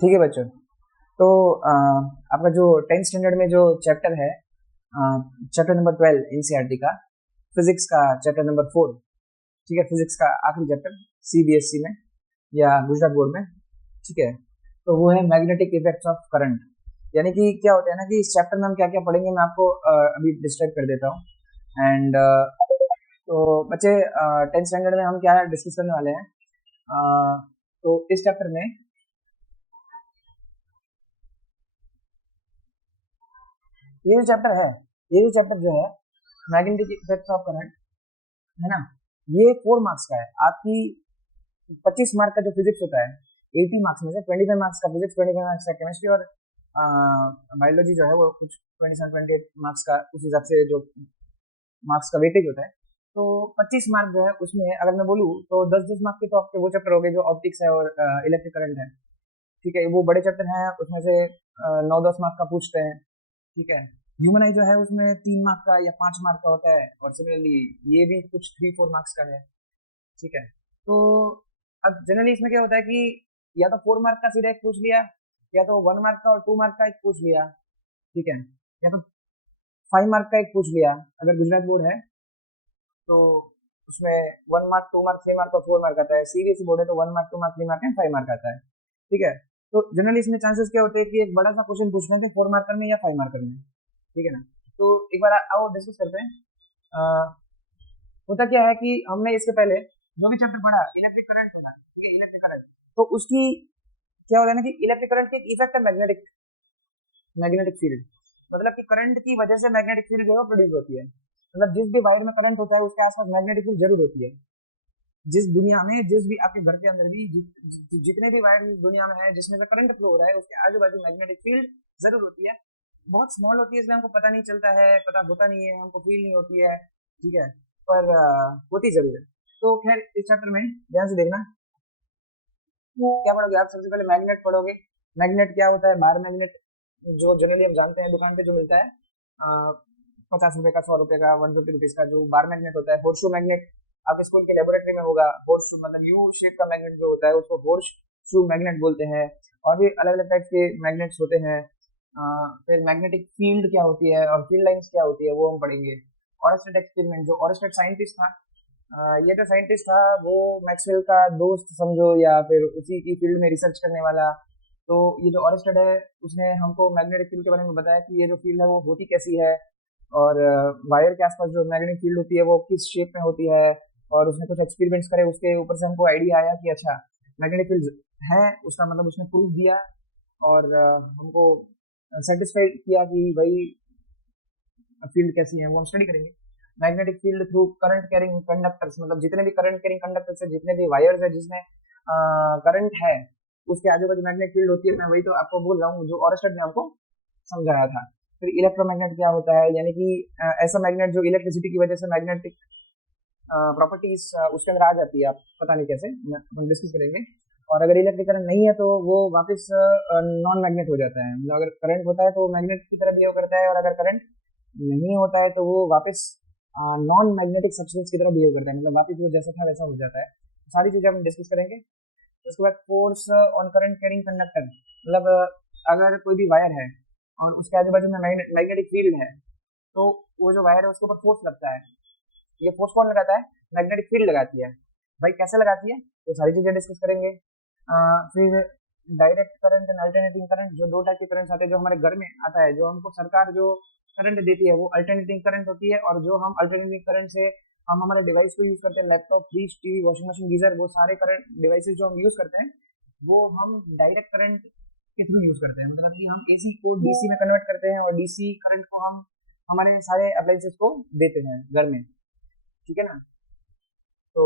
ठीक है बच्चों। तो आपका जो 10th स्टैंडर्ड में जो चैप्टर है, चैप्टर नंबर 12 एनसीईआरटी का, फिजिक्स का चैप्टर नंबर 4, ठीक है, फिजिक्स का आखिरी चैप्टर सीबीएसई में या गुजरात बोर्ड में, ठीक है। तो वो है मैग्नेटिक इफेक्ट्स ऑफ करंट। यानी कि क्या होता है ना कि इस चैप्टर में हम क्या क्या पढ़ेंगे मैं आपको अभी डिस्क्राइब कर देता हूँ। एंड तो बच्चे 10th स्टैंडर्ड में हम क्या डिस्कस करने वाले हैं, तो इस चैप्टर में ये जो चैप्टर है, ये जो चैप्टर जो है मैग्नेटिक इफेक्ट्स ऑफ करंट, है ना, ये 4 मार्क्स का है। आपकी 25 मार्क का जो फिजिक्स होता है, 80 मार्क्स में से 25 मार्क्स का फिजिक्स, 25 मार्क्स का केमिस्ट्री और बायोलॉजी जो है वो कुछ 27-28 मार्क्स का, उस हिसाब से जो मार्क्स का वेटेज होता है। तो 25 मार्क जो है उसमें अगर मैं बोलूँ तो 10-10 मार्क के तो आपके वो चैप्टर हो गए जो ऑप्टिक्स है और इलेक्ट्रिक करंट है, ठीक है। वो बड़े चैप्टर हैं, उसमें से 9-10 मार्क का पूछते हैं, ठीक है। ह्यूमन आई जो है उसमें 3 मार्क का या 5 मार्क का होता है, और सिमिलरली ये भी कुछ 3-4 मार्क्स का है, ठीक है। तो अब जनरली इसमें क्या होता है कि या तो 4 मार्क का सीधा एक पूछ लिया, या तो 1 मार्क का और 2 मार्क का एक पूछ लिया, ठीक है, या तो 5 मार्क का एक पूछ लिया अगर गुजरात बोर्ड है तो उसमें 1 मार्क, 2 मार्क, 3 मार्क और 4 मार्क आता है। सीबीएसई बोर्ड है तो 1 mark, 2 mark, 3 mark and 5 mark आता है, ठीक है। तो जनरली इसमें चांसेस क्या होते हैं कि एक बड़ा सा क्वेश्चन पूछ लेंगे 4 मार्कर में या 5 मार्कर में, ठीक है ना। तो एक बार आओ डिस्कस करते हैं। होता क्या है कि हमने इसके पहले जो भी चैप्टर पढ़ा इलेक्ट्रिक करंट होगा, ठीक है, इलेक्ट्रिक करंट, तो उसकी क्या होता है ना कि इलेक्ट्रिक करंट की एक इफेक्ट है मैग्नेटिक मैग्नेटिक फील्ड। मतलब कि करंट की वजह से मैग्नेटिक फील्ड जो है प्रोड्यूस होती है। मतलब जिस भी वायर में करंट होता है उसके आसपास मैग्नेटिक फील्ड जरूर होती है। जिस दुनिया में, जिस भी आपके घर के अंदर भी जितने भी वायर इस दुनिया में है जिसमें से करंट फ्लो हो रहा है उसके आजू बाजू मैग्नेटिक फील्ड जरूर होती है। बहुत स्मॉल होती है इसलिए हमको पता नहीं चलता है, पता होता नहीं है, हमको फील नहीं होती है, ठीक है, पर होती जरूर है। तो खैर इस चैप्टर में ध्यान से देखना, क्या पढ़ोगे आप। सबसे पहले मैग्नेट पढ़ोगे। मैग्नेट क्या होता है, बार मैग्नेट, जो जनरली हम जानते हैं दुकान पे जो मिलता है, 50 रुपए का, 100 रुपए का, 150 रुपीज का जो बार मैग्नेट होता है। होर्शू मैग्नेट आपके स्कूल के लेबोरेटरी में होगा। होर्शू मतलब यू शेप का मैग्नेट जो होता है उसको होर्स शू मैग्नेट बोलते हैं। और भी अलग अलग टाइप के मैग्नेट्स होते हैं। फिर मैग्नेटिक फील्ड क्या होती है और फील्ड लाइंस क्या होती है वो हम पढ़ेंगे। ऑरस्टेड एक्सपेरिमेंट, जो ऑरस्टेड साइंटिस्ट था, ये जो साइंटिस्ट था वो मैक्सवेल का दोस्त समझो या फिर उसी की फील्ड में रिसर्च करने वाला। तो ये जो ऑरस्टेड है उसने हमको मैग्नेटिक फील्ड के बारे में बताया कि ये जो फील्ड है वो होती कैसी है, और वायर के आसपास जो मैग्नेटिक फील्ड होती है वो किस शेप में होती है। और उसने कुछ एक्सपेरिमेंट्स करे, उसके ऊपर से हमको आइडिया आया कि अच्छा मैग्नेटिक फील्ड है, उसका मतलब उसने प्रूफ दिया। और हमको सेटिस्फाइड किया कि भाई फील्ड कैसी है वो हम स्टडी करेंगे। Magnetic field through current carrying conductors, मतलब जितने भी करंट कैरिंग कंडक्टर्स है, जितने भी वायर्स है जिसमें करंट है उसके आजू बाजू मैग्नेटिक फील्ड होती है। मैं वही तो आपको बोल रहा हूँ जो ऑरस्टेड ने हमको समझाया था। फिर इलेक्ट्रोमैग्नेट क्या होता है, यानी कि ऐसा मैग्नेट जो इलेक्ट्रिसिटी की वजह से मैग्नेटिक प्रॉपर्टीज उसके अंदर आ जाती है, आप पता नहीं कैसे, हम डिस्कस करेंगे। और अगर इलेक्ट्रिक करंट नहीं है तो वो वापस नॉन मैग्नेट हो जाता है। मतलब अगर करंट होता है तो वो मैग्नेट की तरह बिहेव करता है, और अगर करंट नहीं होता है तो वो वापस नॉन मैग्नेटिक सब्सटेंस की तरह बिहेव करता है, मतलब वापस वो जैसा था वैसा हो जाता है। तो सारी चीजें हम डिस्कस करेंगे। उसके बाद force on current carrying conductor, मतलब अगर कोई भी वायर है और उसके आजू बाजू में मैग्नेटिक फील्ड है तो वो जो वायर है उसके ऊपर फोर्स लगता है। ये फोर्स कौन लगाता है, मैग्नेटिक फील्ड लगाती है। भाई कैसे लगाती है, तो सारी चीजें डिस्कस करेंगे। फिर direct current and alternating current, जो दो टाइप के करंट आते हैं जो हमारे घर में आता है, जो हमको सरकार जो करंट देती है वो अल्टरनेटिंग करंट होती है। और जो हम अल्टरनेटिंग करंट से हम हमारे डिवाइस को यूज करते हैं, laptop, fridge, TV, washing machine, geyser, वो सारे करंट डिवाइसेस जो हम यूज करते हैं वो हम डायरेक्ट करंट के थ्रू यूज करते हैं। मतलब कि हम एसी को डीसी में कन्वर्ट करते हैं और डीसी करंट को हम हमारे सारे अप्लायंसेस को देते हैं घर में, ठीक है ना। तो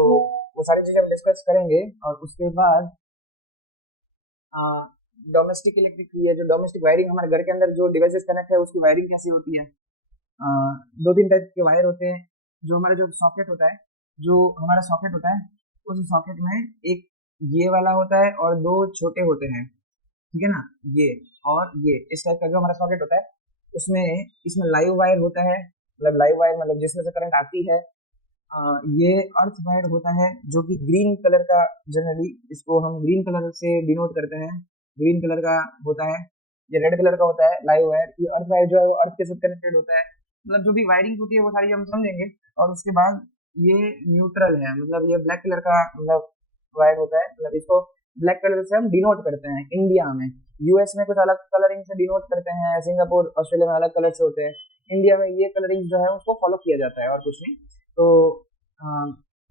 वो सारी चीजें हम डिस्कस करेंगे। और उसके बाद डोमेस्टिक इलेक्ट्रिक है, जो डोमेस्टिक वायरिंग हमारे घर के अंदर जो डिवाइसेस कनेक्ट है उसकी वायरिंग कैसी होती है। दो तीन टाइप के वायर होते हैं। जो हमारा जो सॉकेट होता है, जो हमारा सॉकेट होता है उस सॉकेट में एक ये वाला होता है और दो छोटे होते हैं, ठीक है ना, ये और ये, इस टाइप का जो हमारा सॉकेट होता है उसमें इसमें लाइव वायर होता है। मतलब लाइव वायर मतलब जिसमें से करंट आती है। ये अर्थ वायर होता है जो कि ग्रीन कलर का, जनरली इसको हम ग्रीन कलर से डिनोट करते हैं, ग्रीन कलर का होता है, ये रेड कलर का होता है लाइव वायर, ये अर्थ वायर जो है वो अर्थ के साथ कनेक्टेड होता है। मतलब जो भी वायरिंग होती है वो सारी हम समझेंगे। और उसके बाद ये न्यूट्रल है, मतलब ये ब्लैक कलर का मतलब वायर होता है, मतलब इसको ब्लैक कलर से हम डिनोट करते हैं इंडिया में। यूएस में कुछ अलग कलरिंग से डिनोट करते हैं, सिंगापुर ऑस्ट्रेलिया में अलग कलर से होते हैं, इंडिया में ये कलरिंग जो है उसको फॉलो किया जाता है और कुछ नहीं। तो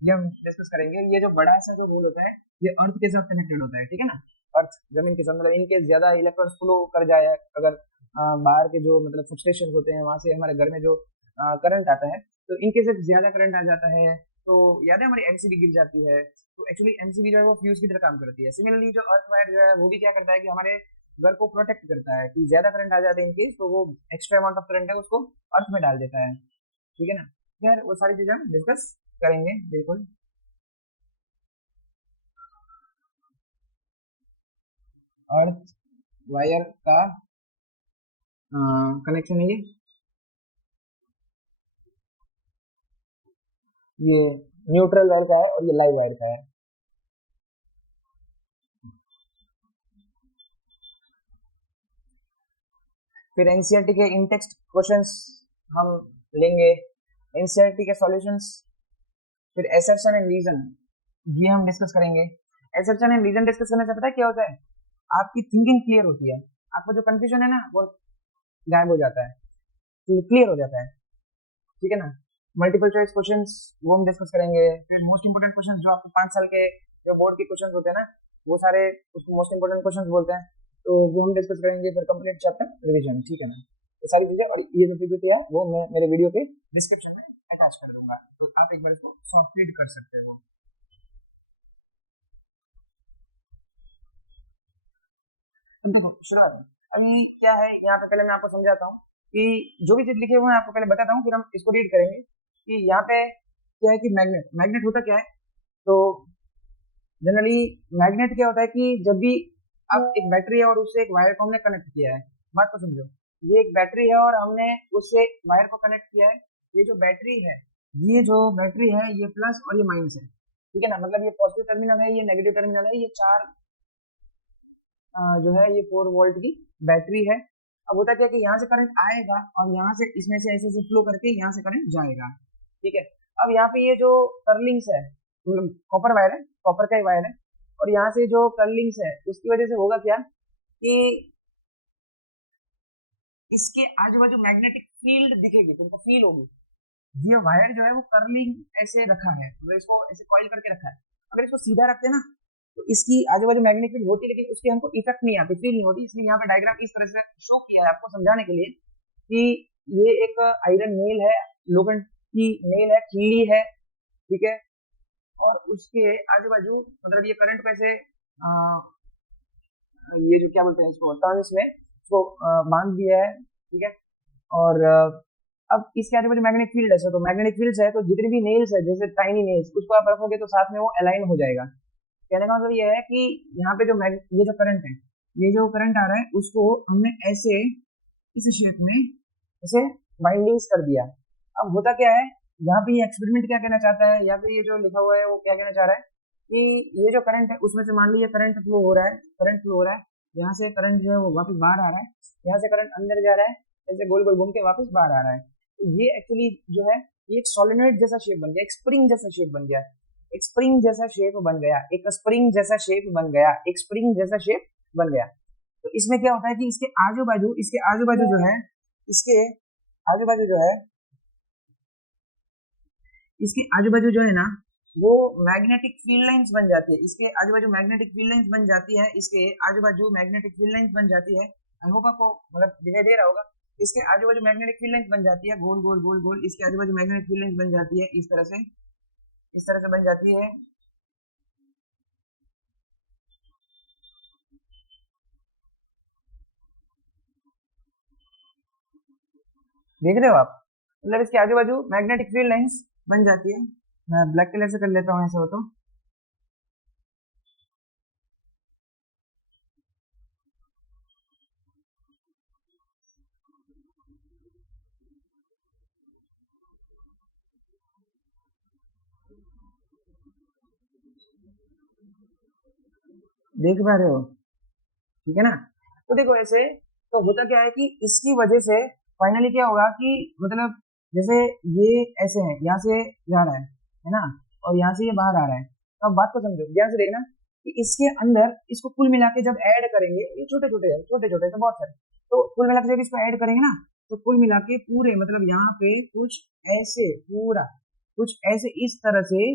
ये हम डिस्कस करेंगे। ये जो बड़ा सा जो रोल होता है ये अर्थ के साथ कनेक्टेड होता है, ठीक है ना। अर्थ जमीन के साथ, मतलब इनके ज्यादा इलेक्ट्रॉन फ्लो कर जाए अगर बाहर के जो मतलब सबस्टेशन होते हैं वहां से हमारे घर में जो करंट आता है, तो इनके से ज्यादा करंट आ जाता है तो याद है हमारी एमसीबी गिर जाती है। तो एक्चुअली एमसीबी जो है वो फ्यूज की तरह काम करती है। सिमिलरली जो अर्थ वायर जो है वो भी क्या करता है कि हमारे घर को प्रोटेक्ट करता है कि ज्यादा करंट आ जाते हैं इनकेस, तो वो एक्स्ट्रा अमाउंट ऑफ करंट है उसको अर्थ में डाल देता है, ठीक है ना। खैर वो सारी चीजें हम डिस्कस करेंगे बिल्कुल। अर्थ वायर का कनेक्शन है ये न्यूट्रल वायर का है और ये लाइव वायर का है। फिर एनसीईआरटी के इन टेक्स्ट क्वेश्चंस हम लेंगे, एनसीईआरटी के सॉल्यूशंस, फिर एसर्शन एंड रीजन ये हम डिस्कस करेंगे। एसर्शन एंड रीजन डिस्कस करने से पता है क्या होता है, आपकी थिंकिंग क्लियर होती है, आपका जो कंफ्यूजन है ना वो गायब हो जाता है, क्लियर हो जाता है, ठीक है ना। मल्टीपल चॉइस क्वेश्चंस वो हम डिस्कस करेंगे। फिर मोस्ट इंपोर्टेंट क्वेश्चंस जो आपको 5 साल के जो बोर्ड के क्वेश्चंस होते हैं ना वो सारे उसको मोस्ट इंपोर्टेंट क्वेश्चंस बोलते हैं, तो वो हम डिस्कस करेंगे। फिर कंप्लीट चैप्टर रिवीजन, ठीक है ना। ये सारी चीजें और ये जो पीपीटी है वो मैं मेरे वीडियो के डिस्क्रिप्शन में अटैच कर दूंगा, तो आप एक बार इसको सॉफ्ट रीड कर सकते हो। तो देखो शुरुआत में अभी क्या है यहाँ पे, पहले मैं आपको समझाता हूँ कि जो भी चीज लिखी हुई है आपको पहले बताता हूँ, फिर हम इसको रीड करेंगे कि यहाँ पे क्या है कि मैग्नेट, मैग्नेट होता क्या है। तो जनरली मैग्नेट क्या होता है कि जब भी आप एक बैटरी है और उससे एक वायर को हमने कनेक्ट किया है, बात को समझो, ये एक बैटरी है और हमने उससे वायर को कनेक्ट किया है। ये जो बैटरी है, ये जो बैटरी है ये प्लस और ये माइनस है, ठीक है ना। मतलब ये पॉजिटिव टर्मिनल है, ये नेगेटिव टर्मिनल है, ये चार जो है ये 4 वोल्ट की बैटरी है। अब होता क्या है कि यहाँ से करंट आएगा और यहाँ से इसमें से ऐसे ऐसे फ्लो करके यहाँ से करंट जाएगा, ठीक है। अब यहाँ पे ये जो कर्लिंग्स है, मतलब कॉपर वायर है, कॉपर का ही वायर है, और यहाँ से जो कर्लिंग्स है उसकी वजह से होगा क्या कि इसके आजू बाजू मैग्नेटिक फील्ड दिखेगी, तुमको फील होगी। ये वायर जो है वो कर्लिंग ऐसे रखा है, मतलब इसको ऐसे कॉइल करके रखा है। अगर इसको सीधा रखते हैं ना तो इसकी आजू बाजू मैग्नेटिक फील्ड होती है लेकिन उसकी हमको इफेक्ट नहीं आती, फील नहीं होती। इसलिए यहाँ पे डायग्राम इस तरह से शो किया है आपको समझाने के लिए कि ये एक आयरन नेल है, लोखंड की नेल है, खिल्ली है, ठीक है। और उसके आजू बाजू मतलब ये करंट को ऐसे ये जो क्या बोलते हैं इसको टर्न्स में इसको बांध दिया है, ठीक है। और अब इसके आजू बाजू मैग्नेटिक फील्ड है, तो मैग्नेटिक फील्ड है तो जितने भी नेल्स है जैसे टाइनी नेल्स उसको आप रखोगे तो साथ में वो अलाइन हो जाएगा। कहने का मतलब ये है कि यहाँ पे जो ये जो करंट है, ये जो करंट आ रहा है उसको हमने ऐसे इस शेप में ऐसे बाइंडिंग्स कर दिया। अब होता क्या है यहाँ पे ये एक्सपेरिमेंट क्या कहना चाहता है, या फिर ये जो लिखा हुआ है वो क्या कहना चाह रहा है कि ये जो करंट है उसमें से मान लीजिए करंट फ्लो हो रहा है, करंट फ्लो हो रहा है, यहाँ से करंट जो है वो वापस बाहर आ रहा है, यहाँ से करंट अंदर जा रहा है, ऐसे गोल गोल घूम के वापस बाहर आ रहा है। तो ये एक्चुअली जो है ये एक सोलेनोइड जैसा शेप बन गया, एक स्प्रिंग जैसा शेप बन गया, एक स्प्रिंग जैसा शेप बन गया, एक स्प्रिंग जैसा शेप बन गया, एक स्प्रिंग जैसा शेप बन गया। तो इसमें क्या होता है कि इसके आजू बाजू जो है, इसके आजू बाजू जो है, इसके आजू बाजू जो है ना वो मैग्नेटिक फील्ड लाइंस बन जाती है, इसके आजू बाजू मैग्नेटिक फील्ड लाइंस बन जाती है, इसके आजू बाजू मैग्नेटिक फील्ड लाइंस बन जाती है। आई होप आपको मतलब दिखाई दे रहा होगा। इसके आजू बाजू मैग्नेटिक फील्ड लाइंस बन जाती है, गोल गोल गोल गोल इसके आजू बाजू मैग्नेटिक फील्ड लाइंस बन जाती है, इस तरह से बन जाती है। देख रहे हो आप, मतलब इसके आजू बाजू मैग्नेटिक फील्ड लाइंस बन जाती है। मैं ब्लैक कलर से कर लेता हूँ ऐसा हो तो। देख पा रहे हो, ठीक है ना। तो देखो ऐसे तो होता क्या है कि इसकी वजह से फाइनली क्या होगा कि मतलब जैसे ये ऐसे है, यहाँ से जा रहा है ना, और यहाँ से ये बाहर आ रहा है। तो अब बात को समझो, ध्यान से देखना कि इसके अंदर इसको कुल मिला के जब ऐड करेंगे, ये छोटे छोटे है, छोटे छोटे तो बहुत सारे, तो कुल मिला के जब इसको ऐड करेंगे ना, तो कुल मिला के पूरे मतलब यहाँ पे कुछ ऐसे पूरा कुछ ऐसे इस तरह से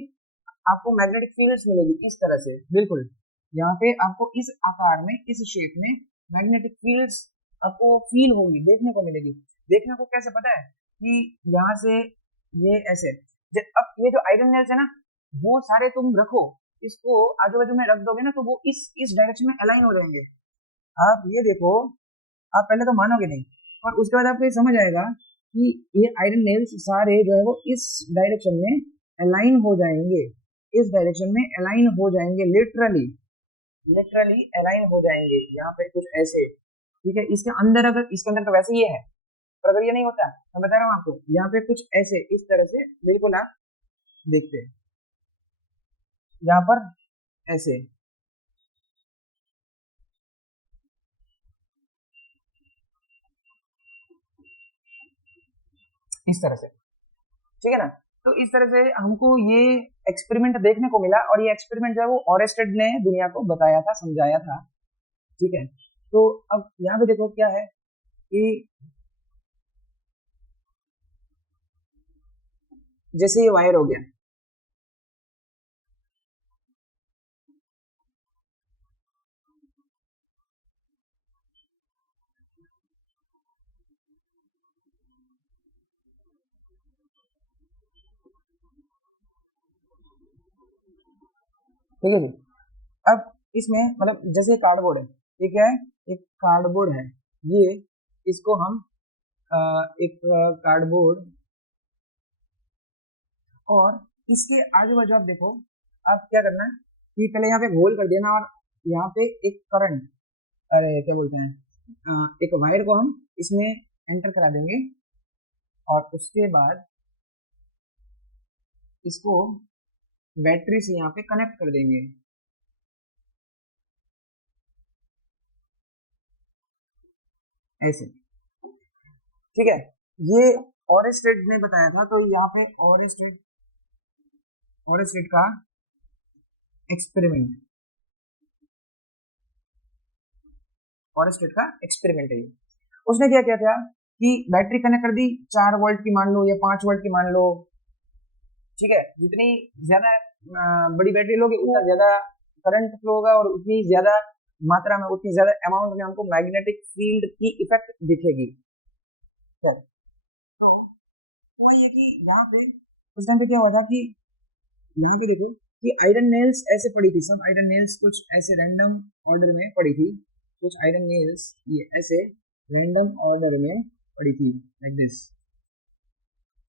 आपको मैग्नेटिक फील्ड्स मिलेगी, इस तरह से बिल्कुल यहाँ पे आपको इस आकार में, इस शेप में मैग्नेटिक फील्ड्स आपको फील होगी, देखने को मिलेगी। देखने को कैसे पता है कि यहाँ से ये ऐसे, अब ये जो आयरन नेल्स है ना, वो सारे तुम रखो, इसको आजू बाजू में रख दोगे ना, तो वो इस डायरेक्शन में अलाइन हो जाएंगे। आप ये देखो, आप पहले तो मानोगे नहीं, और उसके बाद आपको ये समझ आएगा कि ये आयरन नेल्स सारे जो है वो इस डायरेक्शन में अलाइन हो जाएंगे, इस डायरेक्शन में अलाइन हो जाएंगे, लिटरली लिटरली अलाइन हो जाएंगे। यहाँ पे कुछ ऐसे, ठीक है, इसके अंदर अगर इसके अंदर तो वैसे ये है, पर अगर ये नहीं होता, मैं बता रहा हूँ आपको, यहाँ पे कुछ ऐसे इस तरह से बिल्कुल आप देखते हैं, यहाँ पर ऐसे इस तरह से, ठीक है ना। तो इस तरह से हमको ये एक्सपेरिमेंट देखने को मिला, और ये एक्सपेरिमेंट जो है वो ऑरेस्टेड ने दुनिया को बताया था, समझाया था, ठीक है। तो अब यहाँ पे देखो क्या है कि जैसे ये वायर हो गया, ठीक है जी। अब इसमें मतलब जैसे कार्डबोर्ड है, ये क्या है, एक कार्डबोर्ड है, ये इसको हम एक कार्डबोर्ड, और इसके आजू बाजू आप देखो, आप क्या करना है कि पहले यहाँ पे होल कर देना, और यहाँ पे एक करंट, अरे क्या बोलते हैं, एक वायर को हम इसमें एंटर करा देंगे, और उसके बाद इसको बैटरी से यहाँ पे कनेक्ट कर देंगे, ऐसे, ठीक है। ये ऑरेस्टेड ने बताया था, तो यहाँ पे ऑरेस्टेड ऑरेस्टेड का एक्सपेरिमेंट, ऑरेस्टेड का एक्सपेरिमेंट है ये। उसने क्या किया था कि बैटरी कनेक्ट कर दी, 4 वोल्ट की मान लो या 5 वोल्ट की मान लो, ठीक है। जितनी ज्यादा बड़ी बैटरी लोगे, उतना ज्यादा करंट फ्लो होगा, और उतनी ज्यादा मात्रा में, उतनी ज्यादा अमाउंट में हमको मैग्नेटिक फील्ड की इफेक्ट दिखेगी। तो हुआ ये कि यहाँ पे उस टाइम पे क्या हुआ था कि यहाँ पे देखो कि आयरन नेल्स ऐसे पड़ी थी, सब आयरन नेल्स कुछ ऐसे रैंडम ऑर्डर में पड़ी थी, कुछ आयरन नेल्स ये ऐसे रैंडम ऑर्डर में पड़ी थी, लाइक दिस,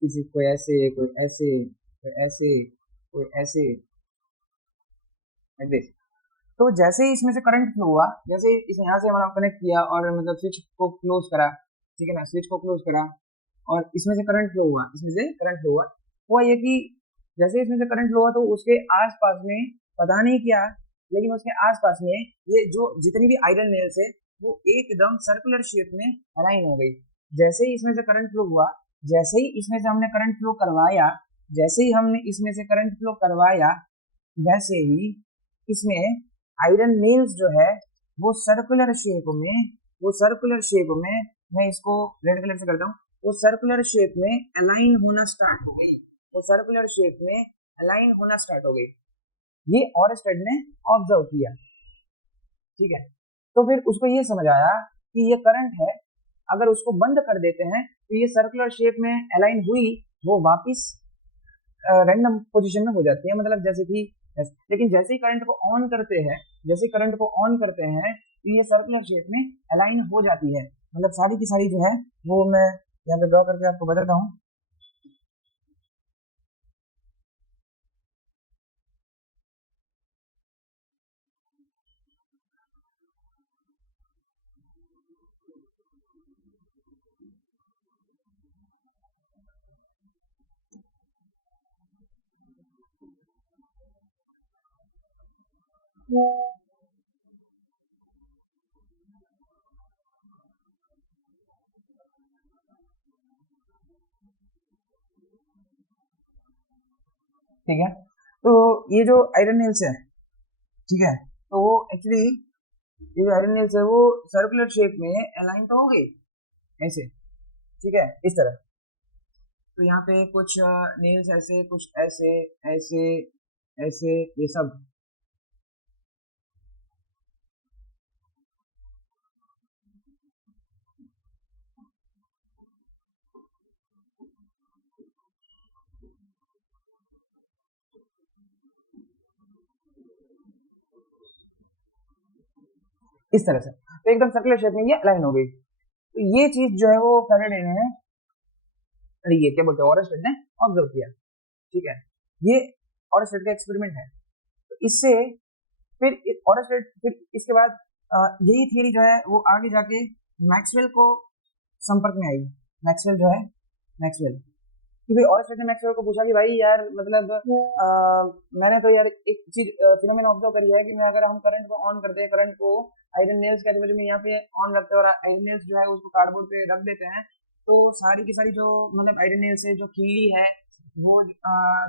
किसी कोई ऐसे, कोई ऐसे, कोई ऐसे, कोई ऐसे, लाइक दिस। तो जैसे ही इसमें से करंट फ्लो हुआ, जैसे इस यहाँ से हमारा कनेक्ट किया और मतलब स्विच को क्लोज करा, ठीक है ना, स्विच को क्लोज करा, और इसमें से करंट फ्लो हुआ, इसमें से करंट फ्लो हुआ ये कि जैसे इसमें से करंट फ्लो हुआ, तो उसके आसपास में पता नहीं क्या, लेकिन उसके आसपास में ये जो जितनी भी आयरन नेल्स है, वो एकदम सर्कुलर शेप में अलाइन हो गई। जैसे ही इसमें से करंट फ्लो हुआ, जैसे ही इसमें से हमने करंट फ्लो करवाया, जैसे ही हमने इसमें से करंट फ्लो करवाया, वैसे ही इसमें आयरन नेल्स जो है वो सर्कुलर शेप में, वो सर्कुलर शेप में, मैं इसको रेड कलर से करता हूँ, वो सर्कुलर शेप में अलाइन होना स्टार्ट हो गई, वो सर्कुलर शेप में अलाइन होना स्टार्ट हो गई। ये ऑरेस्टेड ने ऑब्जर्व किया, ठीक है। तो फिर उसको ये समझ आया कि ये करंट है, अगर उसको बंद कर देते हैं तो ये सर्कुलर शेप में अलाइन हुई, वो वापिस रैंडम पोजीशन में हो जाती है, मतलब जैसे कि लेकिन जैसे ही करंट को ऑन करते हैं, जैसे करंट को ऑन करते हैं, तो ये सर्कुलर शेप में अलाइन हो जाती है, मतलब सारी की सारी जो है वो मैं यहाँ पे ड्रॉ करके आपको बताता हूँ। ठीक है। तो ये जो आयरन नेल्स है, ठीक है, तो वो एक्चुअली ये जो आयरन नेल्स है वो सर्कुलर शेप में अलाइन तो हो गई ऐसे, ठीक है, इस तरह। तो यहाँ पे कुछ नेल्स ऐसे, कुछ ऐसे, ऐसे, ऐसे, ये सब इस तरह से, तो एकदम सर्कुलर शेप में ये अलाइन हो गई। तो ये चीज जो है वो फैराडे ने, अरे ये क्या बोलते हैं, ऑरेस्टेड ने ऑब्जर्व किया, ठीक है। ये ऑरेस्टेड का एक्सपेरिमेंट है। तो इससे फिर ऑरेस्टेड, फिर इसके बाद यही थियरी जो है वो आगे जाके मैक्सवेल को संपर्क में आई। मैक्सवेल जो है, मैक्सवेल, कि भाई ऑरेस्टेड ने मैक्सवेल को पूछा कि भाई यार मतलब मैंने तो यार एक चीज फिनोमेना ऑब्जर्व करी है कि मैं अगर हम करंट को ऑन करते हैं, करंट को आयरन नेल्स के वजह में यहाँ पे ऑन रखते हैं और आयरन नेल्स जो है उसको कार्डबोर्ड पे रख देते हैं, तो सारी की सारी जो मतलब आयरन नेल्स है जो खिल्ली है वो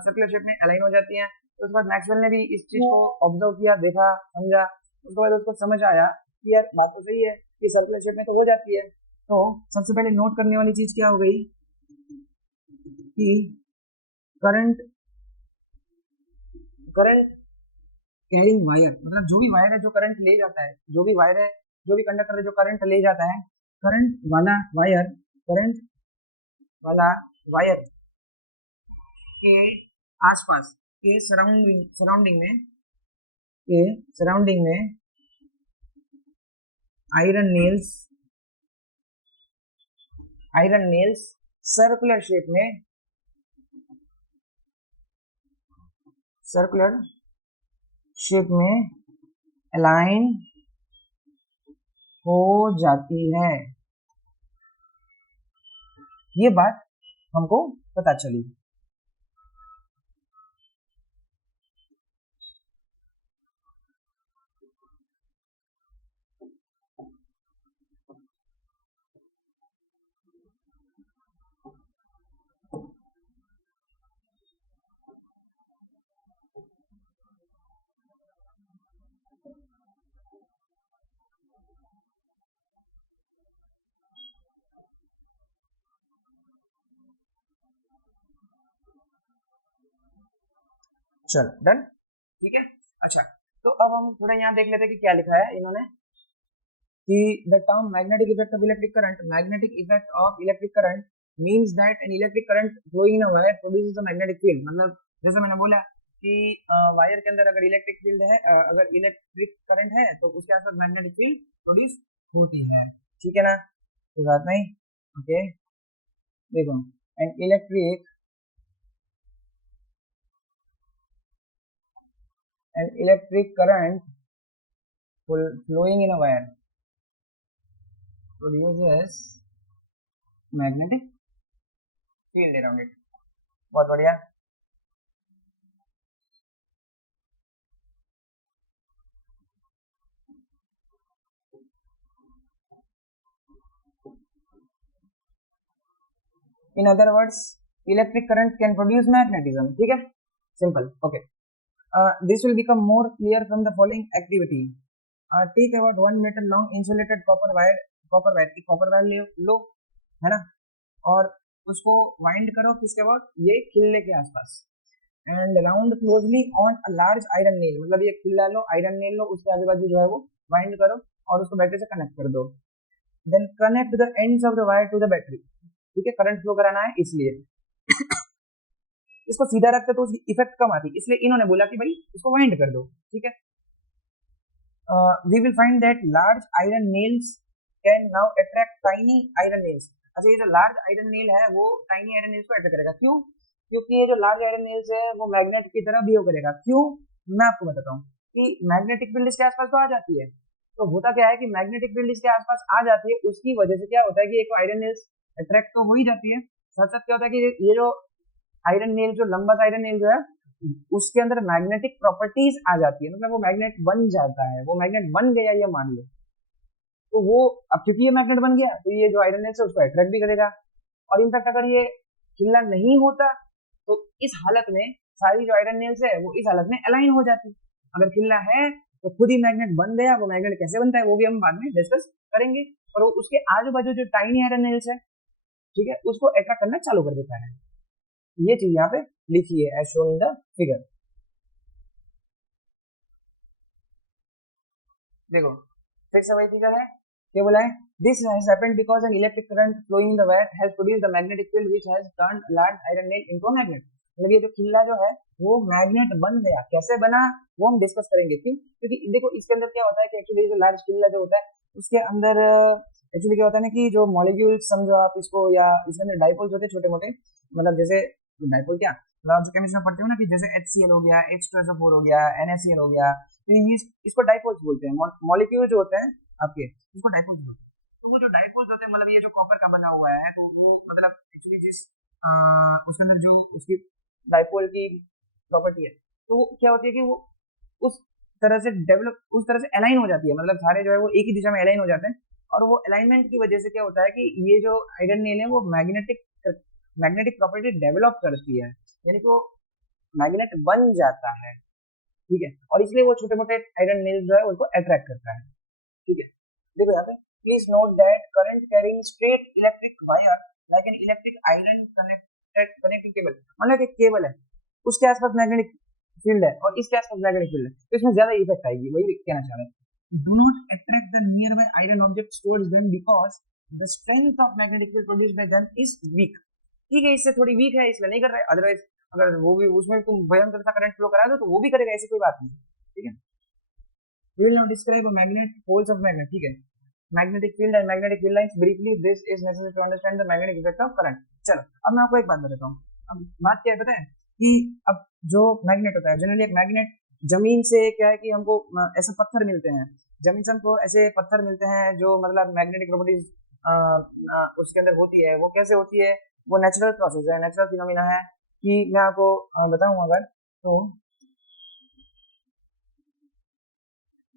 सर्कुलर शेप में अलाइन हो जाती है। तो उसके बाद मैक्सवेल ने भी इस चीज को ऑब्जर्व किया, देखा, समझा। उसके बाद उसको समझ आया कि यार बात तो सही है कि सर्कुलर शेप में तो हो जाती है। तो सबसे पहले नोट करने वाली चीज क्या हो गई कि करंट करंट कैरिंग वायर, मतलब जो भी वायर है जो करंट ले जाता है, जो भी वायर है, जो भी कंडक्टर है जो करंट ले जाता है, करंट वाला वायर, करंट वाला वायर के आसपास के सराउंडिंग में, के सराउंडिंग में iron nails, iron nails circular shape में, सर्कुलर शेप में अलाइन हो जाती है। ये बात हमको पता चली। चलो डन, ठीक है। अच्छा, तो अब हम थोड़ा यहाँ देख लेते हैं कि क्या लिखा है इन्होंने, कि the term magnetic effect of electric current, magnetic effect of electric current means that an electric current flowing in a wire produces a magnetic field। मतलब जैसे मैंने बोला कि वायर के अंदर अगर इलेक्ट्रिक फील्ड है, अगर इलेक्ट्रिक करंट है तो उसके आसपास मैग्नेटिक फील्ड प्रोड्यूस होती है, ठीक है ना, कोई बात नहीं। ओके, देखो, N electric current flowing in a wire produces magnetic field around it। बहुत बढ़िया। In other words electric current can produce magnetism, ठीक है, simple. Okay, this will become more clear from the following activity। take about 1 meter long insulated copper wire, copper wire लो, है ना, और उसको wind करो किसके बाद, ये खिल्ले के आसपास, and round closely on a large iron nail, मतलब ये खिल्ला लो, आयरन नेल लो, उसके आजू बाजू जो है वो वाइंड करो और उसको बैटरी से कनेक्ट कर दो। Then connect the ends of the wire to the battery, ठीक है, करंट फ्लो कराना है इसलिए। इसको सीधा रखते तो उसकी इफेक्ट कम आती, इसलिए इन्होंने बोला कि भाई इसको वाइंड कर दो, ठीक है। We will find that large iron nails can now attract tiny iron nails. अच्छा, ये जो लार्ज आयरन नेल है वो टाइनी आयरन नेल्स को अट्रैक्ट करेगा, क्यों? क्योंकि ये जो लार्ज आयरन नेल्स है वो मैग्नेट की तरह बिहेव करेगा। क्यों? मैं आपको बताता हूँ कि मैग्नेटिक फील्ड इसके आसपास तो आ जाती है, तो होता क्या है कि मैग्नेटिक फील्ड इसके आसपास आ जाती है, उसकी वजह से क्या होता है कि एक आयरन नेल्स अट्रैक्ट तो हो ही जाती है, साथ साथ क्या होता है कि ये जो आयरन नेल, जो लंबा सा आयरन नेल जो है उसके अंदर मैग्नेटिक प्रॉपर्टीज आ जाती है, मतलब वो मैग्नेट बन जाता है, वो मैग्नेट बन गया ये मान लो। तो वो अब क्योंकि ये मैग्नेट बन गया तो ये जो आयरन नेल है उसको अट्रैक्ट भी करेगा। और इनफैक्ट अगर ये खिल्ला नहीं होता तो इस हालत में सारी जो आयरन नेल्स है वो इस हालत में अलाइन हो जाती है। अगर खिल्ला है तो खुद ही मैग्नेट बन गया। वो मैग्नेट कैसे बनता है वो भी हम बाद में डिस्कस करेंगे। और वो उसके आजू बाजू जो टाइनी आयरन नेल्स है, ठीक है, उसको अट्रैक्ट करना चालू कर देता है। ये चीज यहाँ पे लिखी है as shown in the figure. देखो फिर से वही फिगर है, क्या बोला है, this has happened because an electric current flowing in the wire has produced the magnetic field which has turned large iron nail into a magnet. मतलब ये जो खिल्ला जो है वो मैग्नेट बन गया। कैसे बना वो हम डिस्कस करेंगे। क्यों? क्योंकि देखो इसके अंदर क्या होता है कि एक्चुअली जो लार्ज खिल्ला जो होता है उसके अंदर एक्चुअली क्या होता है ना कि जो मॉलिक्यूल्स समझो आप इसको, या इसके अंदर डाइपोल्स होते हैं छोटे मोटे, मतलब जैसे डाइपोल क्या मतलब आप जो केमिस्ट्री में पढ़ते हो ना कि जैसे HCl हो गया, H2SO4 हो गया, NaCl हो गया, तो इसको डाइपोल्स बोलते हैं। मॉलिक्यूल जो होते हैं आपके इसको डाइपोल्स बोलते हैं। तो वो जो डाइपोल्स होते हैं मतलब ये जो कॉपर का बना हुआ है तो वो मतलब एक्चुअली जिस उसके अंदर जो उसकी डाइपोल की प्रॉपर्टी है तो वो क्या होती है कि वो उस तरह से डेवलप, उस तरह से अलाइन हो जाती है। मतलब सारे जो है वो एक ही दिशा में अलाइन हो जाते हैं। और वो अलाइनमेंट की वजह से क्या होता है कि ये जो आयरन नेल है वो मैग्नेटिक प्रॉपर्टी डेवलप करती है, यानी कि वो मैग्नेट बन जाता है। ठीक है, और इसलिए वो छोटे मोटे आयरन नेल्स जो है उनको अट्रैक्ट करता है। ठीक है, देखो यहाँ पे please note that current carrying straight electric wire like an electric iron connecting cable. मतलब एक केबल है उसके आसपास मैग्नेटिक फील्ड है और इसके आसपास मैग्नेटिक फील्ड है, तो इसमें ज्यादा इफेक्ट आएगी। वही कहना चाह रहे हैं, do not attract the near by iron objects towards them because the strength of magnetic field produced by them is weak. ठीक है, इससे थोड़ी वीक है इसलिए नहीं कर रहे, अदरवाइज अगर वो भी उसमें तुम भयंकर सा करंट फ्लो करा दो तो वो भी करेगा, ऐसी कोई बात नहीं। ठीक है, we will now describe a magnet, poles of magnet। ठीक है, magnetic field and magnetic field lines briefly, this is necessary to understand the magnetic effect of current। चलो अब मैं आपको एक बात बताता हूँ। अब बात क्या है पता है कि अब जो मैग्नेट होता है जनरली, एक मैग्नेट जमीन से क्या है कि हमको ऐसे पत्थर मिलते हैं, जमीन से हमको ऐसे पत्थर मिलते हैं जो मतलब मैग्नेटिक प्रॉपर्टीज उसके अंदर होती है। वो कैसे होती है, वो नेचुरल प्रोसेस है, नेचुरल फिनोमिना है। कि मैं आपको बताऊं अगर तो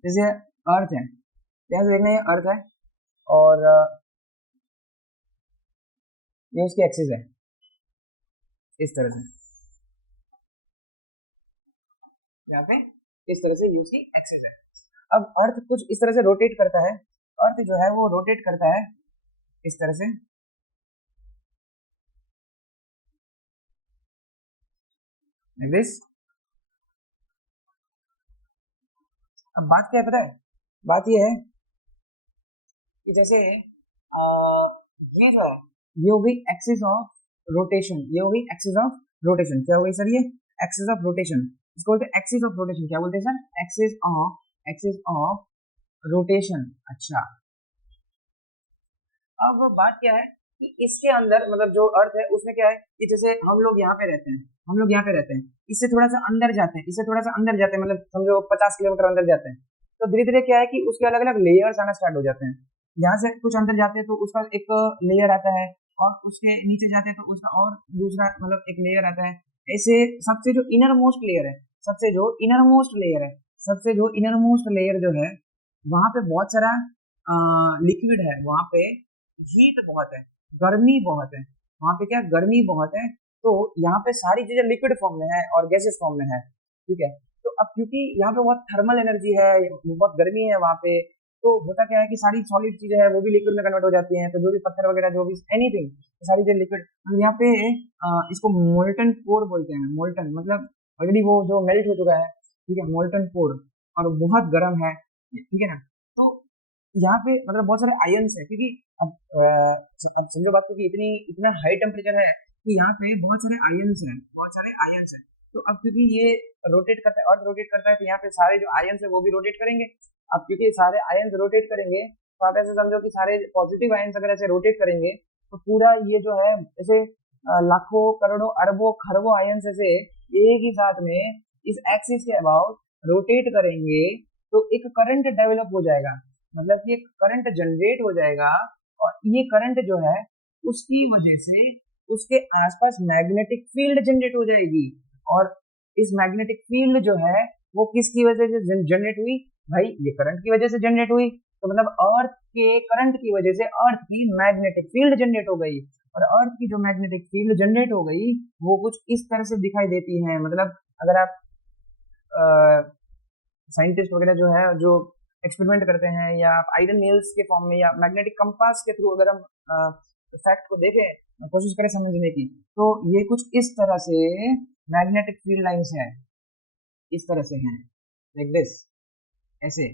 जैसे अर्थ है, यहाँ से देखना ये अर्थ है और ये उसकी एक्सिस है इस तरह से, यहाँ पे इस तरह से ये उसकी एक्सिस है। अब अर्थ कुछ इस तरह से रोटेट करता है, अर्थ जो है वो रोटेट करता है इस तरह से, like this। अब बात क्या है पता है, बात ये है कि जैसे ये जो है ये हो गई एक्सिस ऑफ रोटेशन, ये हो गई एक्सिस ऑफ रोटेशन। क्या हो गई सर, ये एक्सिस ऑफ रोटेशन, इसको बोलते हैं एक्सिस ऑफ रोटेशन। क्या बोलते हैं सर, एक्सिस ऑफ रोटेशन। अच्छा, अब बात क्या है कि इसके अंदर मतलब जो अर्थ है उसमें क्या है कि जैसे हम लोग यहाँ पे रहते हैं, हम लोग यहाँ पे रहते हैं, इससे थोड़ा सा अंदर जाते हैं, इससे थोड़ा सा अंदर जाते हैं, मतलब समझो 50 किलोमीटर अंदर जाते हैं, तो धीरे धीरे क्या है कि उसके अलग अलग लेयर्स आना स्टार्ट हो जाते हैं। यहाँ से कुछ अंदर जाते हैं तो उसका एक लेयर आता है, और उसके नीचे जाते हैं तो उसका और दूसरा मतलब एक लेयर आता है। ऐसे सबसे जो इनर मोस्ट लेयर है, सबसे जो इनर मोस्ट लेयर है, सबसे जो इनर मोस्ट लेयर जो है वहां पे बहुत सारा लिक्विड है, वहां पे हीट बहुत है, गर्मी बहुत है, वहां पे क्या गर्मी बहुत है। तो यहाँ पे सारी चीजें लिक्विड फॉर्म में है और गैसेस फॉर्म में है। ठीक है, तो अब क्योंकि यहाँ पे बहुत थर्मल एनर्जी है, बहुत गर्मी है वहां पे, तो होता क्या है कि सारी सॉलिड चीजें हैं वो भी लिक्विड में कन्वर्ट हो जाती हैं। तो जो भी पत्थर वगैरह जो भी एनीथिंग, सारी चीजें लिक्विड। यहाँ पे इसको मोल्टन कोर बोलते हैं। मोल्टन मतलब ऑलरेडी वो जो मेल्ट हो चुका है, ठीक है, मोल्टन कोर, और बहुत गर्म है, ठीक है ना। तो यहाँ पे मतलब बहुत सारे आयंस है, क्योंकि अब समझो बात को कि इतना हाई टेम्परेचर है कि यहाँ पे बहुत सारे आयंस हैं, बहुत सारे आयंस हैं। तो अब क्योंकि ये रोटेट करता है, अर्थ रोटेट करता है, तो यहाँ पे सारे जो आयंस है वो भी रोटेट करेंगे। अब क्योंकि सारे आयंस रोटेट करेंगे तो आप ऐसे समझो कि सारे पॉजिटिव आयंस अगर ऐसे रोटेट करेंगे तो पूरा ये जो है ऐसे लाखों करोड़ों अरबों खरबों आयंस ऐसे एक ही साथ में इस एक्सिस के अबाउट रोटेट करेंगे, तो एक करंट डेवलप हो जाएगा, मतलब कि एक करंट जनरेट हो जाएगा। और ये करंट जो है उसकी वजह से उसके आसपास मैग्नेटिक फील्ड जनरेट हो जाएगी। और इस मैग्नेटिक फील्ड जो है वो किसकी वजह से जनरेट हुई, भाई ये करंट की वजह से जनरेट हुई। तो मतलब अर्थ के करंट की वजह से अर्थ की मैग्नेटिक फील्ड जनरेट हो गई, और अर्थ की जो मैग्नेटिक फील्ड जनरेट हो गई वो कुछ इस तरह से दिखाई देती है। मतलब अगर आप साइंटिस्ट वगैरह जो है जो एक्सपेरिमेंट करते हैं, या आप आयरन नेल्स के फॉर्म में या मैग्नेटिक कंपास के थ्रू अगर हम फैक्ट को देखें, कोशिश करें समझने की, तो ये कुछ इस तरह से मैग्नेटिक फील्ड लाइंस है, इस तरह से हैं, लाइक दिस, ऐसे।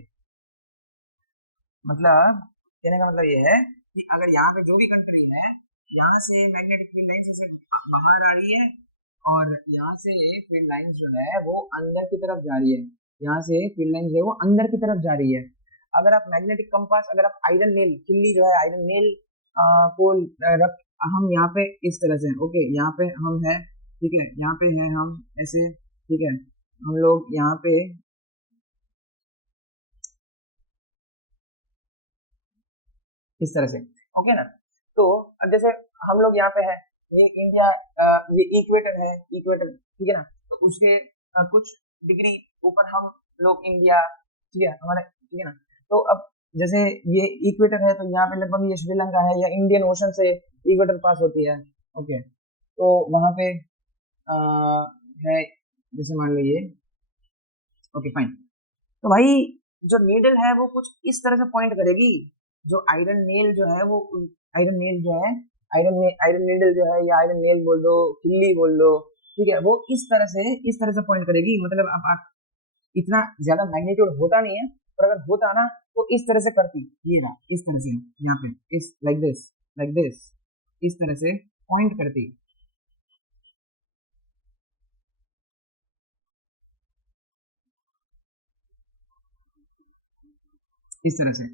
मतलब कहने का मतलब ये है कि अगर यहाँ पे जो भी कंट्री है, यहाँ से मैग्नेटिक फील्ड लाइंस ऐसे बाहर आ रही है, और यहाँ से फील्ड लाइंस जो है वो अंदर की तरफ जा रही है, यहाँ से फील्ड लाइंस जो है वो अंदर की तरफ जा रही है। अगर आप मैग्नेटिक कंपास, अगर आप आयरन नेल, खिल्ली जो है आयरन नेल को रख, हम यहाँ पे इस तरह से, ओके, यहाँ पे हम है, ठीक है, यहाँ पे है हम ऐसे, ठीक है, हम लोग यहाँ पे इस तरह से, ओके ना। तो अब जैसे हम लोग यहाँ पे है, ये इंडिया, ये इक्वेटर है, इक्वेटर, ठीक है ना, तो उसके कुछ डिग्री ऊपर हम लोग इंडिया, ठीक है हमारा, ठीक है ना। तो अब जैसे ये इक्वेटर है, तो यहाँ पे लगभग ये श्रीलंका है, या इंडियन ओशन से इक्वेटर पास होती है, ओके। तो वहां पे है, जैसे मान लो ये, ओके फाइन। तो भाई जो नीडल है वो कुछ इस तरह से पॉइंट करेगी, जो आयरन नेल जो है वो, आयरन नेल जो है, आयरन नीडल जो है, या आयरन नेल बोल दो, खिल्ली बोल दो, ठीक है, वो इस तरह से पॉइंट करेगी। मतलब अब इतना ज्यादा मैग्नीट्यूड होता नहीं है, पर अगर होता ना तो इस तरह से करती, ये रहा, इस तरह से यहाँ पे, इस लाइक दिस, लाइक दिस, इस तरह से पॉइंट करती, इस तरह से।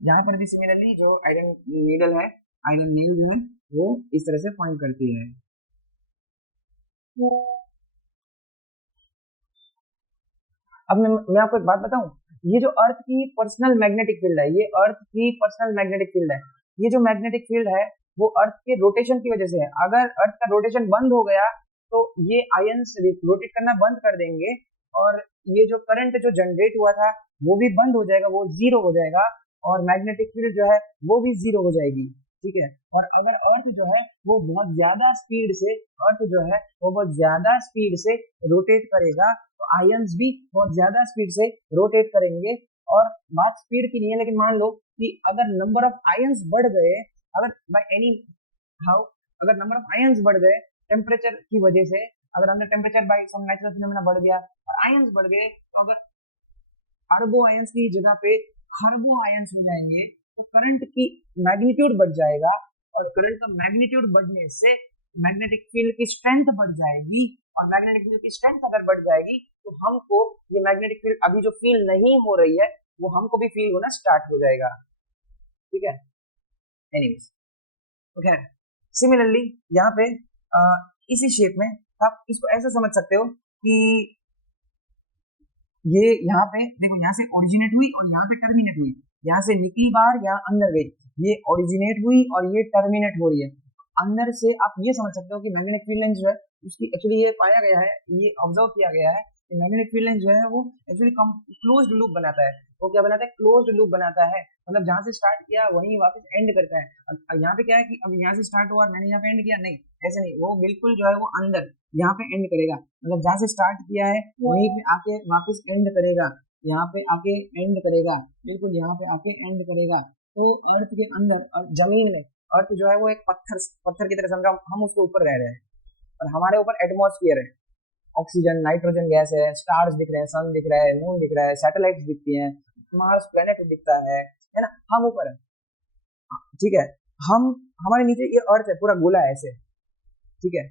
यहाँ पर भी सिमिलरली जो आयरन नीडल है, आयरन नील जो है वो इस तरह से पॉइंट करती है। अब मैं आपको एक बात बताऊं, ये जो अर्थ की पर्सनल मैग्नेटिक फील्ड है, ये अर्थ की पर्सनल मैग्नेटिक फील्ड है, ये जो मैग्नेटिक फील्ड है वो अर्थ के रोटेशन की वजह से है। अगर अर्थ का रोटेशन बंद हो गया तो ये आयंस रोटेट करना बंद कर देंगे, और ये जो करंट जो जनरेट हुआ था वो भी बंद हो जाएगा, वो जीरो हो जाएगा, और मैग्नेटिक फील्ड जो है वो भी जीरो हो जाएगी, ठीक है। और अगर अर्थ जो है वो बहुत ज्यादा स्पीड से, अर्थ जो है वो बहुत ज्यादा स्पीड से रोटेट करेगा, तो आयंस भी बहुत ज्यादा स्पीड से रोटेट करेंगे। और बात स्पीड की नहीं है, लेकिन मान लो कि अगर नंबर ऑफ आयंस बढ़ गए, अगर बाय एनी हाउ, अगर नंबर ऑफ आयंस बढ़ गए टेम्परेचर की वजह से, अगर अंदर temperature by some natural phenomena बढ़ गया और आयंस बढ़ गए, तो अगर अरबों आयंस की जगह पे खरबों आयंस हो जाएंगे, तो करंट की मैग्नीट्यूड बढ़ जाएगा, और करंट का मैग्नीट्यूड बढ़ने से मैग्नेटिक फील्ड की स्ट्रेंथ बढ़ जाएगी, और मैग्नेटिक फील्ड की स्ट्रेंथ अगर बढ़ जाएगी तो हमको ये मैग्नेटिक फील्ड अभी जो फील नहीं हो रही है वो हमको भी फील होना स्टार्ट हो जाएगा, ठीक है। एनीवेज, तो खैर सिमिलरली यहाँ पे इसी शेप में आप इसको ऐसा समझ सकते हो कि ये यहाँ पे देखो, यहाँ से ओरिजिनेट हुई और यहाँ पे टर्मिनेट हुई, यहाँ से निकली बाहर, यहाँ अंदर गई, ये ओरिजिनेट हुई और ये टर्मिनेट हो रही है। अंदर से आप ये समझ सकते हो कि मैग्नेटिक फील्ड लाइन जो है उसकी एक्चुअली ये पाया गया है, ये ऑब्जर्व किया गया है कि मैग्नेटिक फील्ड लाइन जो है वो एक्चुअली क्लोज्ड लूप बनाता है। वो क्या बनाता है? क्लोज्ड लूप बनाता है, मतलब जहां से स्टार्ट किया वहीं वापस एंड करता है। अब यहाँ पे क्या है कि अब यहाँ से स्टार्ट हुआ और मैंने यहाँ पे एंड किया, नहीं ऐसे नहीं, वो बिल्कुल जो है वो अंदर यहाँ पे एंड करेगा, मतलब जहां से स्टार्ट किया है वहीं पे आके वापस एंड करेगा, यहाँ पे आके एंड करेगा, बिल्कुल यहाँ पे आके एंड करेगा। तो अर्थ के अंदर और जमीन में, अर्थ जो है वो एक पत्थर पत्थर की तरह समझा, हम उसके ऊपर रह रहे हैं, और हमारे ऊपर एटमॉस्फेयर है, ऑक्सीजन नाइट्रोजन गैस है, स्टार्स दिख रहे हैं, सन दिख रहा है, मून दिख रहा है, सैटेलाइट्स दिखती हैं, मार्स प्लेनेट दिखता है ना, हम ऊपर है, ठीक है। हम, हमारे नीचे ये अर्थ है, पूरा गोला है ऐसे, ठीक है,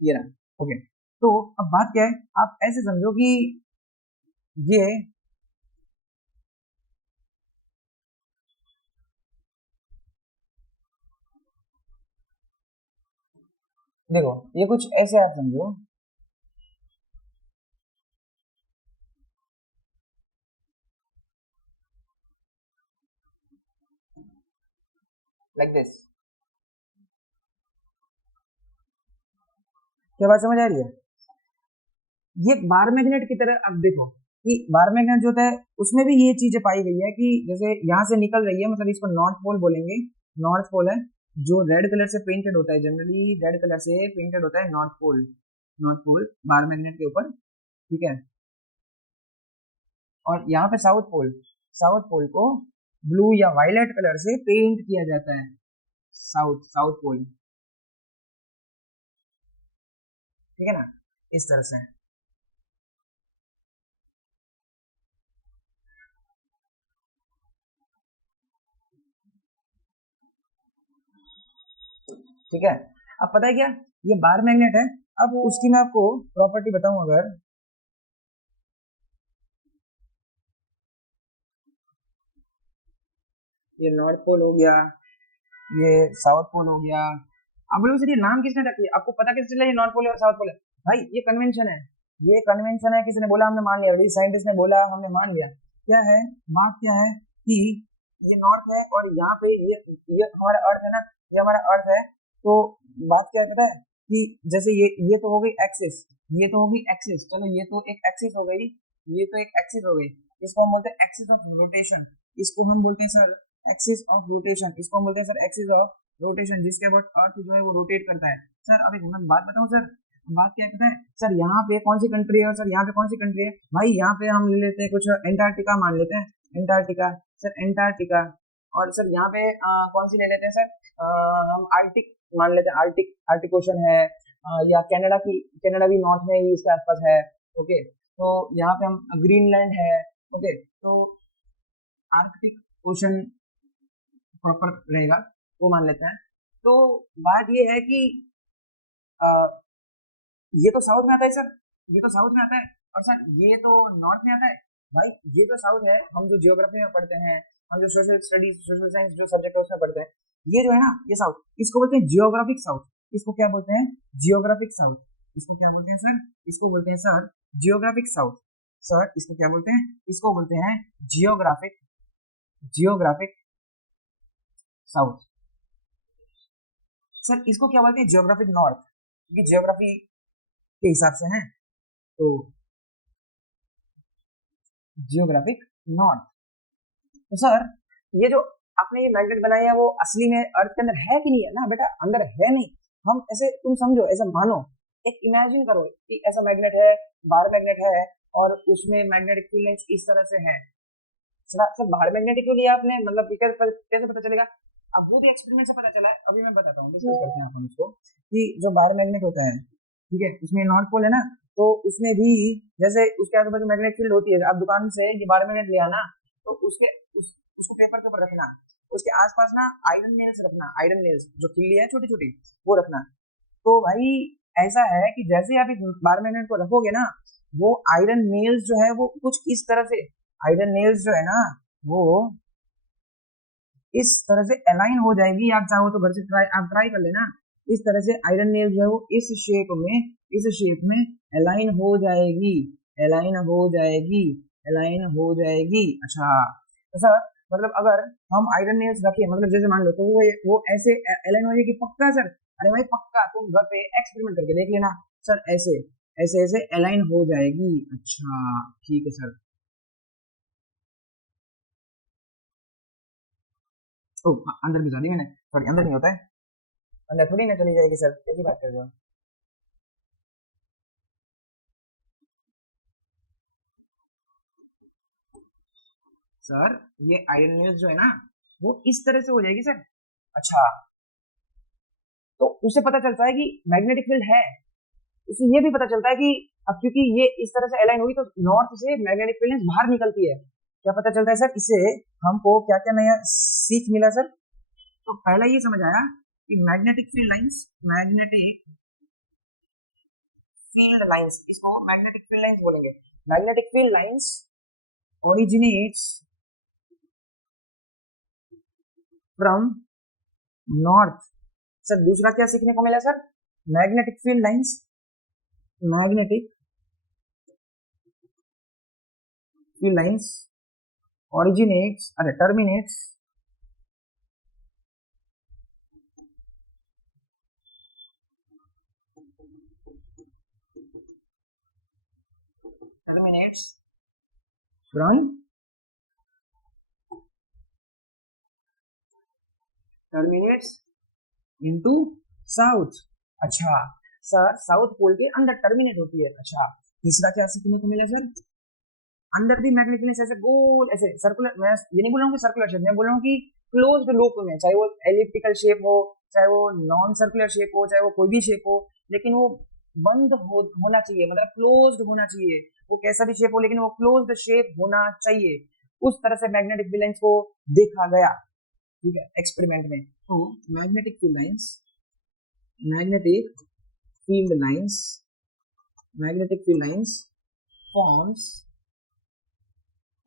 ये रहा, ओके। तो अब बात क्या है, आप ऐसे समझो कि ये, देखो ये कुछ ऐसे आप समझो, लाइक दिस, क्या बात समझ आ रही है? ये बार मैग्नेट की तरह, अब देखो कि बार मैग्नेट जो होता है उसमें भी ये चीजें पाई गई है कि जैसे यहाँ से निकल रही है, मतलब इसको नॉर्थ पोल बोलेंगे, नॉर्थ पोल है जो रेड कलर से पेंटेड होता है, जनरली रेड कलर से पेंटेड होता है north pole, north pole bar magnet के ऊपर, ठीक है। और यहाँ पे साउथ पोल, साउथ पोल को ब्लू या वायलेट कलर से पेंट किया जाता है, साउथ साउथ पोल, ठीक है ना, इस तरह से। ठीक है, अब पता है क्या, ये बार मैग्नेट है। अब उसकी मैं आपको प्रॉपर्टी बताऊं, अगर ये नॉर्थ पोल हो गया, ये साउथ पोल हो गया, अब बोलो सर ये नाम किसने रखी है, आपको पता कैसे चला ये नॉर्थ पोल है और साउथ पोल है? भाई ये कन्वेंशन है, ये कन्वेंशन है, किसी ने बोला हमने मान लिया, साइंटिस्ट ने बोला हमने मान लिया। क्या है बात, क्या है कि ये नॉर्थ है और यहाँ पे ये हमारा अर्थ है ना, ये हमारा अर्थ है। तो बात क्या है पता है कि जैसे ये तो हो गई एक्सिस, ये तो हो गई एक्सिस, चलो ये तो एक एक्सिस हो गई, ये तो एक एक्सिस हो गई, इसको हम बोलते हैं एक्सिस ऑफ रोटेशन, इसको हम बोलते हैं सर एक्सिस ऑफ रोटेशन, इसको हम बोलते हैं सर एक्सिस ऑफ रोटेशन, जिसके अबाउट अर्थ जो है वो रोटेट करता है। सर अब एक मैं बात बताऊं सर, बात क्या कहता है सर, यहाँ पे कौन सी कंट्री है और सर यहाँ पे कौन सी कंट्री है? भाई यहाँ पे हम ले लेते हैं कुछ एंटार्क्टिका मान लेते हैं, एंटार्क्टिका, सर एंटार्क्टिका। और सर यहाँ पे कौन सी ले लेते हैं सर, हम आर्टिक मान लेते हैं, आर्टिक, आर्टिक ओशन है, या कनाडा की, कनाडा भी नॉर्थ में ही इसके आसपास है, ओके। तो यहाँ पे हम ग्रीनलैंड है, ओके। तो आर्कटिक ओशन प्रॉपर रहेगा, वो मान लेते हैं। तो बात ये है कि आ, ये तो साउथ में आता है सर, ये तो साउथ में आता है, और सर ये तो नॉर्थ में आता है। भाई ये जो साउथ है, हम जो जियोग्राफी में पढ़ते हैं, हम जो सोशल स्टडीज, सोशल साइंस जो सब्जेक्ट है उसमें पढ़ते हैं, ये जो है ना, ये साउथ, इसको बोलते हैं जियोग्राफिक साउथ, इसको क्या बोलते हैं, जियोग्राफिक साउथ, इसको क्या बोलते हैं सर, इसको बोलते हैं सर जियोग्राफिक साउथ, सर इसको क्या बोलते हैं, इसको बोलते हैं जियोग्राफिक, जियोग्राफिक साउथ। सर इसको क्या बोलते हैं, जियोग्राफिक नॉर्थ, क्योंकि जियोग्राफी के हिसाब से है, तो जियोग्राफिक नॉर्थ। तो सर ये जो आपने ये मैग्नेट बनाया है वो असली में अर्थ के अंदर है कि नहीं है ना बेटा, अंदर है नहीं। हम ऐसे, तुम समझो, ऐसा मानो, एक इमेजिन करो कि ऐसा मैग्नेट है, बाहर मैग्नेट है, और उसमें मैग्नेटिक फील्ड लाइंस इस तरह से है। सर बाहर मैग्नेटिक क्यों लिया आपने, मतलब कैसे पता चलेगा? अब वो भी एक्सपेरिमेंट से पता चला है, अभी मैं बताता हूँ, डिस्कस करते हैं हम इसको, कि जो बाहर मैग्नेट होता है, ठीक है, उसमें नॉर्थ पोल है ना, तो उसमें भी जैसे उसके आजू बाजू मैग्नेटिक फील्ड होती है, आप दुकान से ये बाहर मैग्नेट लिया ना, तो उसको पेपर के ऊपर रखना, उसके आसपास ना आयरन नेल्स रखना, आयरन नेल्स जो खिल्ली है छोटी छोटी, वो रखना। तो भाई ऐसा है कि जैसे आप इस बार मैग्नेट को रखोगे ना, वो आयरन नेल्स जो है वो कुछ इस तरह से, आयरन नेल्स जो है ना वो इस तरह से अलाइन हो जाएगी, आप चाहो तो घर से आप ट्राई कर लेना, इस तरह से आयरन नेल जो है वो इस शेप में अलाइन हो जाएगी, अलाइन हो जाएगी, अलाइन हो जाएगी। अच्छा, ऐसा मतलब अगर हम आयरन नेल्स रखें, मतलब जैसे मान लो, तो वो ऐसे अलाइन हो जाएगी, पक्का सर? अरे भाई पक्का, तुम घर पे एक्सपेरिमेंट करके देख लेना सर, ऐसे ऐसे ऐसे अलाइन हो जाएगी। अच्छा ठीक है सर। ओ हाँ, अंदर भिजा दी मैंने, सॉरी अंदर नहीं होता है, अंदर थोड़ी ना चली जाएगी सर, कैसी बात कर रहे हो? सर ये आयरन न्यूज जो है ना, वो इस तरह से हो जाएगी सर। अच्छा, तो उसे पता चलता है कि मैग्नेटिक फील्ड है, उसे ये भी पता चलता है कि अब क्योंकि ये इस तरह से अलाइन होगी तो नॉर्थ से मैग्नेटिक फील्ड बाहर निकलती है। क्या पता चलता है सर इससे? हमको क्या क्या नया सीख मिला सर? तो पहला ये समझ आया कि magnetic field lines, magnetic field lines, इसको मैग्नेटिक फील्ड लाइंस बोलेंगे। Magnetic field lines originates from north. Sir दूसरा क्या सीखने को मिला sir? Magnetic field lines, magnetic field lines originates, अरे terminates, terminates front terminates into south. अच्छा सर, साउथ पोल के अंदर टर्मिनेट होती है। अच्छा, तीसरा क्या सीखने को मिला सर? अंदर भी मैग्नेटिकनेस ऐसे गोल ऐसे सर्कुलर, मैं ये नहीं बोल रहा हूँ कि सर्कुलर शेप, मैं बोल रहा हूँ कि क्लोज्ड लूप में, चाहे वो एलिप्टिकल शेप हो, चाहे वो नॉन सर्कुलर शेप हो, चाहे वो कोई भी शेप हो, लेकिन वो बंद होना चाहिए, मतलब क्लोज्ड होना चाहिए। वो कैसा भी शेप हो, लेकिन वो क्लोज्ड शेप होना चाहिए। उस तरह से मैग्नेटिक फील्ड लाइंस को देखा गया, ठीक है, एक्सपेरिमेंट में। तो magnetic field lines, magnetic field lines, magnetic field lines forms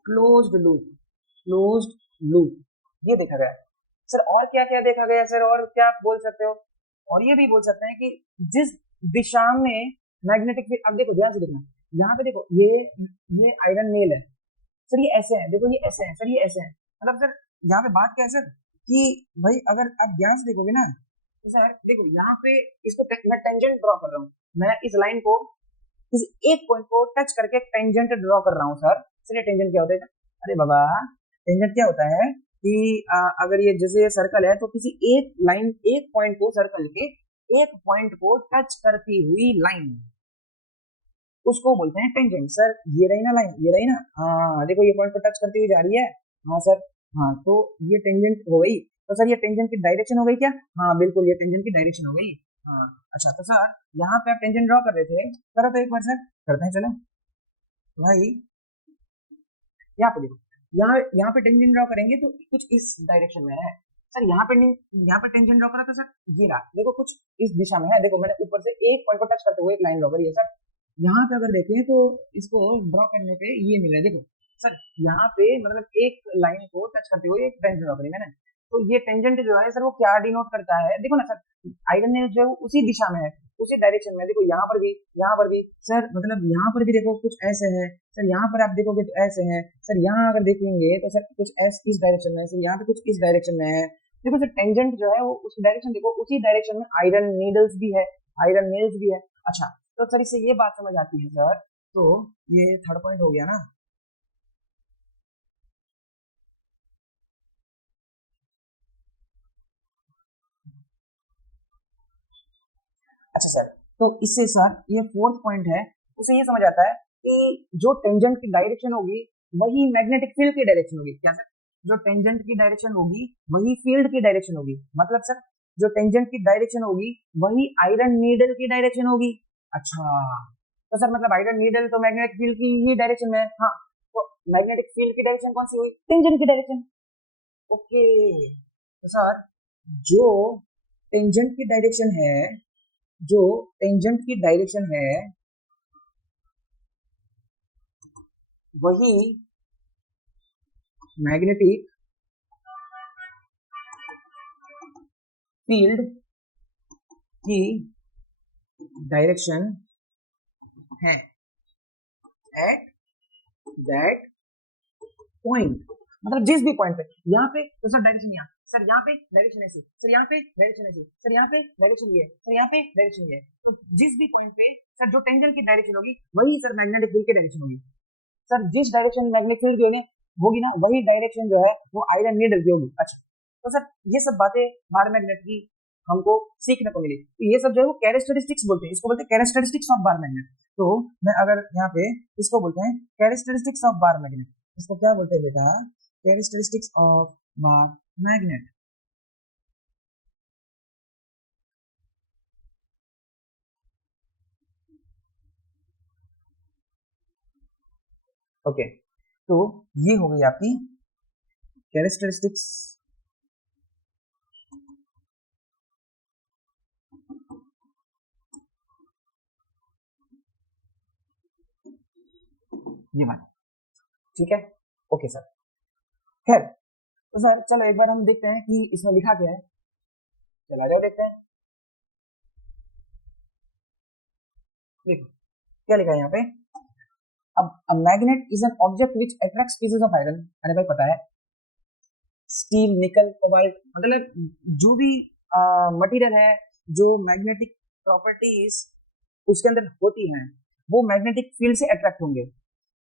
closed loop, closed loop, ये देखा गया सर। और क्या क्या देखा गया सर? और क्या आप बोल सकते हो? और ये भी बोल सकते हैं कि जिस दिशा में मैग्नेटिक फील्ड, अब देखो ध्यान से देखना, यहाँ पे देखो ये आयरन नेल है सर, ये ऐसे है, देखो ये ऐसे है सर, ये ऐसे है, मतलब सर यहाँ पे बात क्या है सर कि भाई अगर आप ध्यान से देखोगे ना तो सर देखो यहाँ पे इसको मैं टेंजेंट ड्रॉ कर रहा हूँ, मैं इस लाइन को किसी एक पॉइंट को टच करके टेंजेंट ड्रॉ कर रहा हूँ सर। चलिए टेंजेंट क्या होता है? अरे बाबा, टेंजेंट क्या होता है कि अगर ये जैसे ये सर्कल है तो किसी एक लाइन, एक पॉइंट को, सर्कल के एक पॉइंट को टच करती हुई लाइन, उसको बोलते हैं टेंजेंट। सर ये रही ना लाइन, ये रही ना, हाँ देखो ये पॉइंट को टच करती हुई जा रही है, हाँ सर, हाँ तो ये टेंजेंट हो गई। तो सर ये टेंजेंट की डायरेक्शन हो गई क्या? हाँ बिल्कुल, ये टेंजेंट की डायरेक्शन हो गई। हाँ अच्छा, तो सर यहाँ पे आप टेंजेंट ड्रॉ कर रहे थे, करो तो एक बार सर, करते हैं चलो भाई। यहाँ पे देखो, यहाँ पे टेंजेंट ड्रॉ करेंगे तो कुछ इस डायरेक्शन में है सर, यहाँ पे टेंजेंट ड्रॉ करा तो सर ये रहा, देखो कुछ इस दिशा में है, देखो मैंने ऊपर से एक पॉइंट को टच करते हुए एक लाइन ड्रॉ करी है सर। यहाँ पे अगर देखें तो इसको ड्रॉ करने पे ये मिला है, देखो सर यहाँ पे मतलब एक लाइन को टच करते हुए एक टेंजेंट ड्रॉ करी मैंने। तो ये टेंजेंट जो है सर वो क्या डिनोट करता है, देखो ना सर, आयरन नेल जो है वो उसी दिशा में है, उसी डायरेक्शन में, देखो यहाँ पर भी, यहाँ पर भी सर, मतलब यहाँ पर भी देखो कुछ ऐसे है सर, यहाँ पर आप देखोगे तो ऐसे है सर, यहाँ अगर देखेंगे तो सर कुछ ऐसे इस डायरेक्शन में है सर, यहाँ पे कुछ इस डायरेक्शन में है। देखो सर टेंजेंट जो है वो उस डायरेक्शन, देखो उसी डायरेक्शन में आयरन नीडल्स भी है, आयरन नेल्स भी है। अच्छा, तो सर इससे ये बात समझ आती है सर, तो ये थर्ड पॉइंट हो गया ना। अच्छा सर, तो इससे सर ये फोर्थ पॉइंट है, उसे ये समझ आता है कि जो टेंजेंट की डायरेक्शन होगी वही मैग्नेटिक फील्ड की डायरेक्शन होगी। क्या सर? जो टेंजेंट की डायरेक्शन होगी वही फील्ड की डायरेक्शन होगी, मतलब सर जो टेंजेंट की डायरेक्शन होगी वही आयरन नीडल की डायरेक्शन होगी। अच्छा, तो सर मतलब आयरन नीडल तो मैग्नेटिक फील्ड की ही डायरेक्शन में है, हाँ, तो मैग्नेटिक फील्ड की डायरेक्शन कौन सी हुई? टेंजेंट की डायरेक्शन। ओके, तो सर जो टेंजेंट की डायरेक्शन है, जो टेंजेंट की डायरेक्शन है वही मैग्नेटिक फील्ड की डायरेक्शन है एट दैट पॉइंट, मतलब जिस भी पॉइंट पे, यहाँ पे तो सर डायरेक्शन यहाँ, सर यहाँ पे डायरेक्शन ऐसे, सर यहाँ पे डायरेक्शन ऐसे, सर यहाँ पे डायरेक्शन ये, सर यहाँ पे डायरेक्शन ये, तो जिस भी पॉइंट पे सर जो टेंजेंट की डायरेक्शन होगी वही सर मैग्नेटिक फील्ड की डायरेक्शन होगी। सर जिस डायरेक्शन मैग्नेटिक फील्ड की होगी ना, वही डायरेक्शन जो है वो आयरन नीडल की होगी। अच्छा, तो सर ये सब बातें बार मैग्नेट की हमको सीखने को मिली, तो ये सब जो है वो कैरेक्टरिस्टिक्स बोलते हैं, इसको बोलते हैं कैरेक्टरिस्टिक्स ऑफ बार मैग्नेट। तो मैं अगर यहाँ पे इसको बोलते हैं कैरेक्टरिस्टिक्स ऑफ बार मैग्नेट, इसको क्या बोलते हैं बेटा? Characteristics of bar magnet. Okay, तो ये हो गई आपकी कैरेक्टरिस्टिक्स। ये बात ठीक है, ओके सर। खैर, तो सर चलो एक बार हम देखते हैं कि इसमें लिखा क्या है, चला जाओ देखते हैं। देखो क्या लिखा है यहाँ पे, अब magnet is an object which attracts pieces of iron. अरे भाई पता है, स्टील, निकल, कोबाल्ट, मतलब जो भी मटेरियल है जो मैग्नेटिक प्रॉपर्टीज उसके अंदर होती हैं वो मैग्नेटिक फील्ड से अट्रैक्ट होंगे।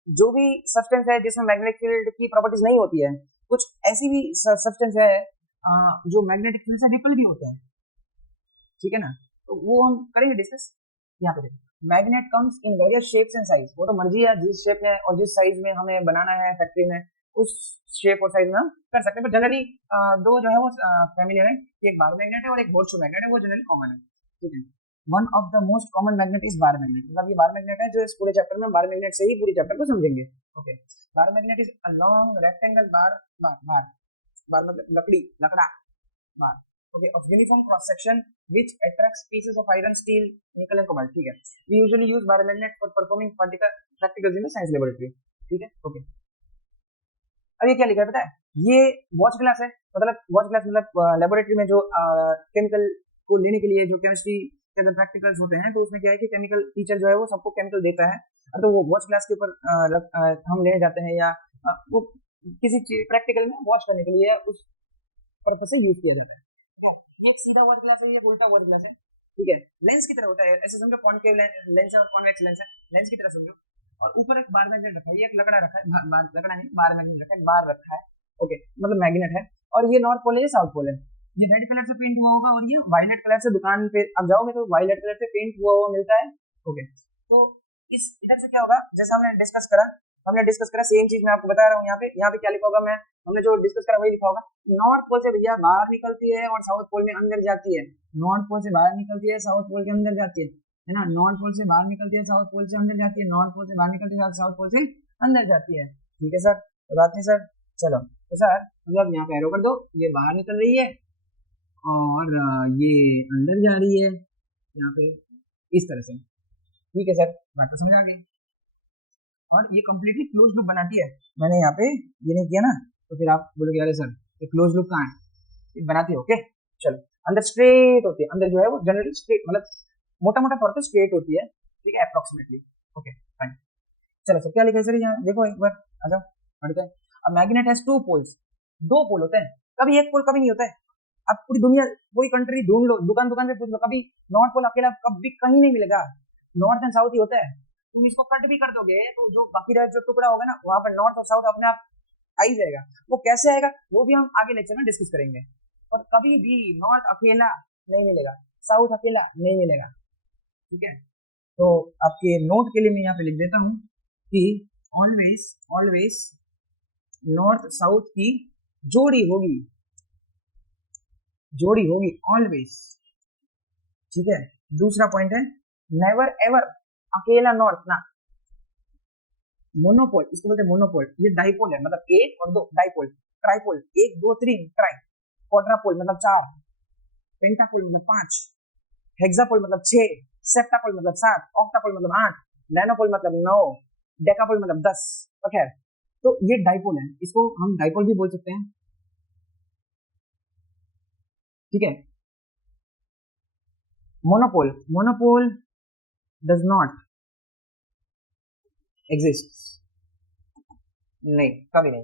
जो भी सब्सटेंस है जिसमें मैग्नेटिक फील्ड की प्रॉपर्टीज नहीं होती है, कुछ ऐसी भी सब्सटेंस है जो मैग्नेटिक फील्ड से रिपल भी होता है, ठीक है ना, तो वो हम करेंगे डिस्कस। यहाँ पे देखो magnet comes in various shapes and size, वो तो मर्जी है जिस शेप में और जिस साइज में हमें बनाना है फैक्ट्री में उस शेप और साइज में हम कर सकते हैं, बट जनरली दो जो है वो फैमिलियर है, एक बार मैग्नेट है और एक होर्सशू मैग्नेट है, वो जनरली कॉमन है, ठीक है। One of the most common magnet is bar magnet, मतलब ये बार मैग्नेट है जो इस पूरे चैप्टर में बार मैग्नेट से ही पूरी चैप्टर को समझेंगे। Okay, bar magnet is a long rectangle bar, bar bar मतलब लकड़ी, लकड़ा, बार, okay, of uniform cross section which attracts pieces of iron, steel, nickel and cobalt, ठीक है। We usually use bar magnet for performing practicals in the science laboratory, ठीक है। Okay, अब ये क्या लिखा है पता है, ये वॉच ग्लास है, मतलब वॉच ग्लास मतलब लेबोरेटरी में जो केमिकल को लेने के लिए जो केमिस्ट्री के अंदर प्रैक्टिकल्स होते हैं, तो उसमें क्या है कि केमिकल टीचर जो है वो सबको केमिकल देता है, तो वो वॉच ग्लास के ऊपर हम लेने जाते हैं, या वो किसी प्रैक्टिकल में वॉच करने के लिए उस पर्पज से यूज किया जाता है। ये सीधा वॉच ग्लास है, ये उल्टा वॉच ग्लास है, ठीक है। लेंस की तरह होता है, ऐसे समझो कॉनकेव लेंस है और कॉन्वेक्स लेंस है, लेंस की तरह समझो, और ऊपर एक बार मैग्नेट रखा है, ये एक लकड़ा रखा है, लकड़ा नहीं बार मैग्नेट रखा है, बार रखा है, ओके, मतलब मैग्नेट है, और ये नॉर्थ पोल है, ये साउथ पोल है, ये रेड कलर से पेंट हुआ होगा और ये वायलेट कलर से, दुकान पे अब जाओगे तो वायलेट कलर से पेंट हुआ हुआ मिलता है, ओके। तो इस इधर से क्या होगा, जैसा हमने डिस्कस करा सेम चीज मैं आपको बता रहा हूँ, यहाँ पे क्या लिखा होगा, मैं हमने जो डिस्कस करा वही लिखा होगा, नॉर्थ पोल से भैया बाहर निकलती है और साउथ पोल में अंदर जाती है, नॉर्थ पोल से बाहर निकलती है, साउथ पोल के अंदर जाती है ना, नॉर्थ पोल से बाहर निकलती है, साउथ पोल से अंदर जाती है, नॉर्थ पोल से बाहर निकलती है, साउथ पोल से अंदर जाती है, ठीक है सर, तो बात नहीं सर, चलो तो सर मतलब यहाँ पे एरो कर दो, ये बाहर निकल रही है और ये अंदर जा रही है यहाँ पे इस तरह से, ठीक है सर, बात तो समझ आ गई, और ये कंप्लीटली क्लोज लूप बनाती है, मैंने यहाँ पे ये नहीं किया ना, तो फिर आप बोलोगे अरे सर ये क्लोज लूप कहाँ है, ये बनाती है, ओके। चलो अंदर स्ट्रेट होती है, अंदर जो है वो जनरली स्ट्रेट मतलब मोटा मोटा तौर पे स्ट्रेट होती है, ठीक है, अप्रोक्सीमेटली, ओके फाइन। चलो सर क्या लिखा है सर यहाँ देखो एक बार आ जाओ, पढ़ते हैं। अब मैग्नेट हैज टू पोल्स, दो पोल होते हैं, कभी एक पोल कभी नहीं होता है, अब पूरी दुनिया कोई कंट्री ढूंढ लो, दुकान दुकान से पूछ लो, कभी नॉर्थ पोल अकेला कभी कहीं नहीं मिलेगा, नॉर्थ एंड साउथ ही होता है, तुम इसको कट भी कर दोगे तो जो बाकी रहा जो टुकड़ा होगा ना वहां पर नॉर्थ और साउथ अपने आप आ ही जाएगा, वो कैसे आएगा वो भी हम आगे लेक्चर में डिस्कस करेंगे, और कभी भी नॉर्थ अकेला नहीं मिलेगा, साउथ अकेला नहीं मिलेगा, ठीक है। तो आपके नोट के लिए मैं यहाँ पे लिख देता हूँ कि ऑलवेज ऑलवेज नॉर्थ साउथ की जोड़ी होगी, जोड़ी होगी ऑलवेज, ठीक है। दूसरा पॉइंट है नेवर एवर अकेला नॉर्थ ना, मोनोपोल इसको बोलते हैं मोनोपोल, ये डाइपोल है मतलब एक और दो, डाइपोल, ट्राइपोल एक दो तीन, ट्राई, क्वाड्रापोल मतलब चार, पेंटापोल मतलब पांच, हेक्सापोल मतलब छह, सेप्टापोल मतलब सात, ऑक्टापोल मतलब आठ, नैनोपोल मतलब नौ, डेकापोल मतलब 10, तो खैर तो ये डाइपोल है, इसको हम डाइपोल भी बोल सकते हैं, ठीक है। Monopole, monopole does not exist, नहीं कभी नहीं,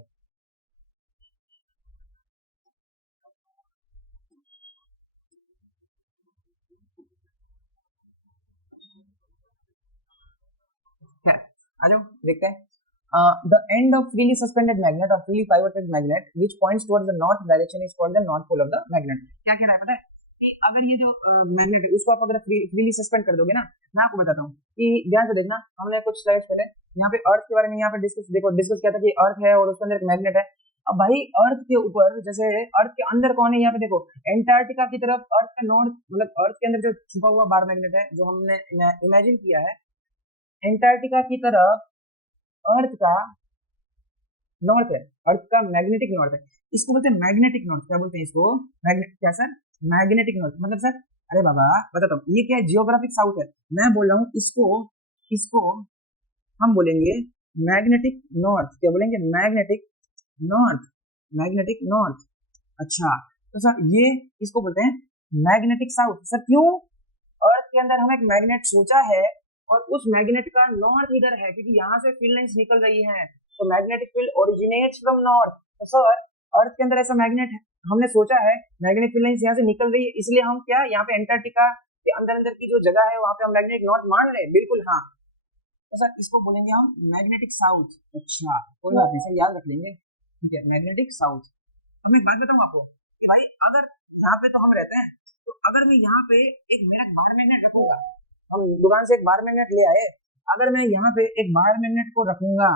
आ जाओ देखते हैं। The end of freely suspended magnet or freely pivoted magnet which points towards the north direction is called the north pole of the magnet। क्या कह रहा है पता है कि अगर ये जो मैग्नेट है उसको आप अगर फ्रीली सस्पेंड कर दोगे ना, मैं आपको बताता हूँ कि ध्यान से देखना, हमने कुछ स्लाइड्स पहले यहाँ पे अर्थ के बारे में यहाँ पे डिस्कस किया था कि अर्थ है और उसके अंदर एक मैग्नेट है। अब भाई अर्थ के ऊपर जैसे अर्थ के अंदर कौन है, यहाँ पे देखो एंटार्क्टिका की तरफ अर्थ के नॉर्थ मतलब अर्थ के अंदर जो छुपा हुआ बार मैग्नेट है जो हमने इमेजिन किया है, एंटार्क्टिका की तरफ अर्थ का नॉर्थ है, अर्थ का मैग्नेटिक नॉर्थ है, इसको बोलते हैं मैग्नेटिक नॉर्थ। क्या बोलते हैं इसको, क्या सर, मैग्नेटिक नॉर्थ मतलब सर, अरे बाबा बताता हूँ, ये क्या है, जियोग्राफिक साउथ है, मैं बोल रहा हूँ इसको हम बोलेंगे मैग्नेटिक नॉर्थ, क्या बोलेंगे मैग्नेटिक नॉर्थ, मैग्नेटिक नॉर्थ। अच्छा तो सर ये इसको बोलते हैं मैग्नेटिक साउथ, सर क्यों, अर्थ के अंदर हम एक मैग्नेट सोचा है और उस मैग्नेट का नॉर्थ इधर है क्योंकि यहाँ से फील्ड लाइंस निकल रही हैं, तो magnetic field originates from north, तो सर अर्थ के अंदर ऐसा मैग्नेट है, हमने सोचा है मैग्नेटिक फील्ड लाइंस यहाँ से निकल रही है, इसलिए हम क्या यहाँ पे एंटार्क्टिका के अंदर की जो जगह है वहां पे हम मैग्नेटिक नॉर्थ मान रहे हैं, बिल्कुल हाँ। तो सर इसको बोलेंगे हम मैग्नेटिक साउथ। अच्छा कोई बात नहीं सर, याद रख लेंगे, ठीक है, मैग्नेटिक साउथ। अब मैं एक बात बताऊं आपको कि भाई अगर यहाँ पे तो हम रहते हैं, तो अगर मैं यहाँ पे एक मेरा बार मैग्नेट रखूंगा, हम दुकान से एक बार मैग्नेट ले आए, अगर मैं यहाँ पे एक बार मैग्नेट को रखूंगा,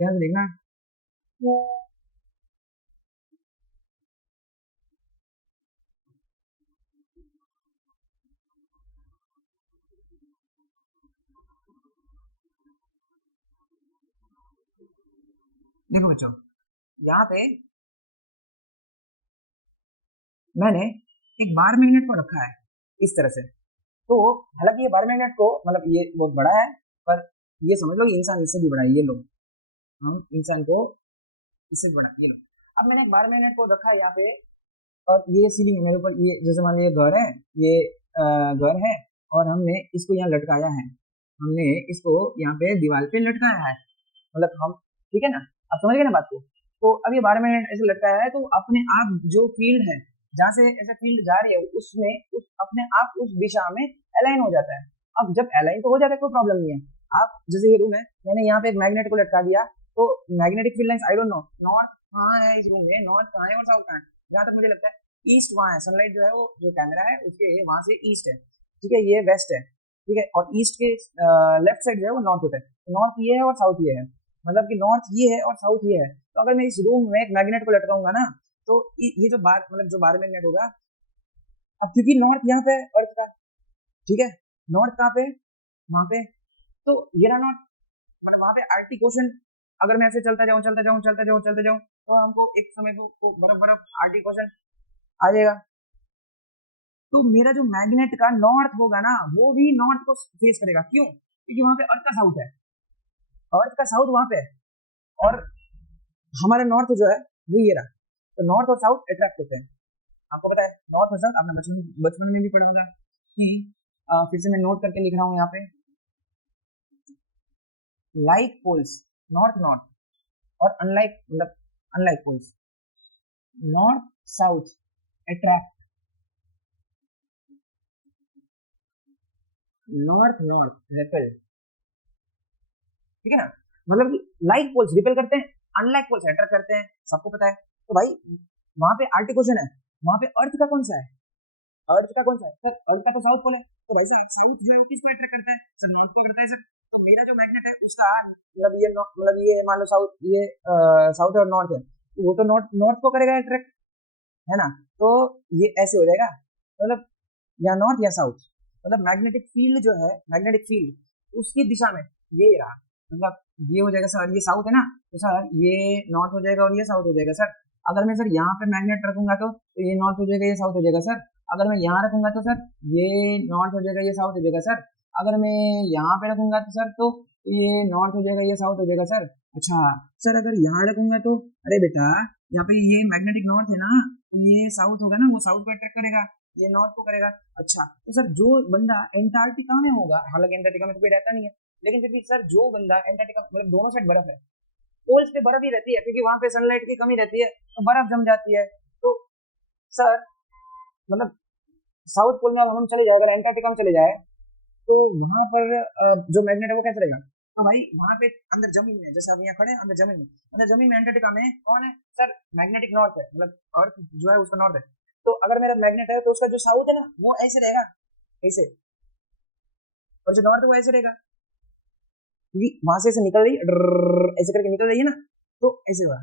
ध्यान से देखना, देखो बच्चों यहाँ पे मैंने एक बार मैग्नेट को रखा है इस तरह से। तो हालांकि ये बार मैग्नेट को मतलब ये बहुत बड़ा है, पर ये समझ लो कि इंसान इससे भी बड़ा है, ये लो, हम इंसान को इससे भी बड़ा, ये लो। अब मैंने बार मैग्नेट को रखा यहाँ पे, और ये सीलिंग है मेरे ऊपर, ये जैसे मान लो ये घर है, ये घर है, और हमने इसको यहाँ लटकाया है, हमने इसको यहाँ पे दीवार पे लटकाया है, मतलब हम, ठीक है ना, अब समझ गए ना बात को। तो अब ये 12 मिनट ऐसे लटकाया है, तो अपने आप जो फील्ड है, जहाँ से ऐसे फील्ड जा रही है, उसमें उस अपने आप उस दिशा में अलाइन हो जाता है। अब जब अलाइन तो हो जाता है, कोई प्रॉब्लम नहीं है। आप जैसे ये रूम है, मैंने यहाँ पे एक मैग्नेट को लटका दिया, तो magnetic field lines I don't know north कहाँ है इस रूम में, नॉर्थ कहाँ है और साउथ कहाँ है, जहाँ तक मुझे लगता है ईस्ट वहाँ है, सनलाइट जो है वो जो कैमरा है उसके वहां से ईस्ट है, ठीक है, ये वेस्ट है, ठीक है, और ईस्ट के लेफ्ट साइड जो है वो नॉर्थ होता है, नॉर्थ ये है और साउथ ये है, मतलब कि नॉर्थ ये है और साउथ ये है। तो अगर मैं इस रूम में एक मैग्नेट को लटकाऊंगा ना, तो ये जो बार मतलब जो बार मैग्नेट होगा, अब क्योंकि नॉर्थ यहाँ पे अर्थ का, ठीक है, नॉर्थ कहाँ पे, वहां पे, तो ये रहा नॉर्थ, मतलब वहां पे आर्टिक ओशन, अगर मैं ऐसे चलता जाऊं चलता जाऊं चलता जाऊं चलता जाऊं, तो हमको एक समय को बर्फ बर्फ आर्टिक ओशन आ जाएगा। तो मेरा जो मैग्नेट का नॉर्थ होगा ना, वो भी नॉर्थ को फेस करेगा, क्यों, क्योंकि वहां पे अर्थ का साउथ है, अर्थ का साउथ वहां पे है, और हमारा नॉर्थ जो है वो ये रहा, तो नॉर्थ और साउथ अट्रैक्ट होते हैं। आपको पता है नॉर्थ और साउथ, आपने बचपन बचपन में भी पढ़ा होगा कि फिर से मैं नोट करके लिख रहा हूँ यहाँ पे, लाइक पोल्स, नॉर्थ नॉर्थ, और अनलाइक मतलब unlike poles, north south attract, north north repel, ठीक है ना, मतलब कि लाइक पोल्स रिपेल करते हैं, अनलाइक पोल्स अट्रैक्ट करते हैं, सबको पता है। तो भाई वहां पे आर्टिक ओशन है, वहां पे अर्थ का कौन सा है, अर्थ का कौन सा है सर, अर्थ का तो साउथ पोल है, तो भाई साहब साउथ जो है वो किसको अट्रैक्ट करता है सर, नॉर्थ को करता है सर। तो मेरा जो मैग्नेट है उसका मतलब ये मतलब ये मान लो साउथ, ये साउथ और नॉर्थ है, तो वो तो नॉर्थ नॉर्थ को करेगा अट्रैक्ट, है ना, तो ये ऐसे हो जाएगा, मतलब या नॉर्थ या साउथ, मतलब मैग्नेटिक फील्ड जो है, मैग्नेटिक फील्ड उसकी दिशा में ये रहा, मतलब ये हो जाएगा सर, ये साउथ है ना, तो सर ये नॉर्थ हो जाएगा और ये साउथ हो जाएगा सर। अगर मैं सर यहाँ पे मैग्नेट रखूंगा तो ये नॉर्थ हो जाएगा, ये साउथ हो जाएगा सर। अगर मैं यहाँ रखूंगा तो सर ये नॉर्थ हो जाएगा, ये साउथ हो जाएगा सर। अगर मैं यहाँ पे रखूंगा तो सर तो ये नॉर्थ हो जाएगा, ये साउथ हो जाएगा सर। अच्छा सर अगर यहाँ रखूंगा तो, अरे बेटा यहाँ पे ये मैग्नेटिक नॉर्थ है ना, तो ये साउथ होगा ना, वो साउथ को अट्रैक्ट करेगा, ये नॉर्थ को करेगा। अच्छा तो सर जो बंदा एंटार्क्टिका में होगा, हालांकि एंटार्क्टिका में तो कोई रहता नहीं है, लेकिन फिर भी सर जो बंदा एंटार्क्टिका मतलब दोनों साइड बर्फ है, पोल्स पे बर्फ ही रहती है, क्योंकि वहां पे सनलाइट की कमी रहती है, तो बर्फ जम जाती है। तो सर मतलब साउथ पोल में अब हम चले जाए, अगर एंटार्क्टिका में चले जाए, तो वहां पर जो मैग्नेट है वो कैसे रहेगा, तो भाई वहां पे अंदर जमीन में, जैसे आप यहाँ खड़े हैं अंदर जमीन में, अंदर जमीन में एंटार्क्टिका में कौन है सर, मैग्नेटिक नॉर्थ है, मतलब अर्थ जो है उसका नॉर्थ है। तो अगर मेरा मैग्नेट है तो उसका जो साउथ है ना वो ऐसे रहेगा, ऐसे, और जो नॉर्थ है वो ऐसे रहेगा, क्योंकि वहां से ऐसे निकल रही है, ऐसे करके निकल रही है ना, तो ऐसे होगा,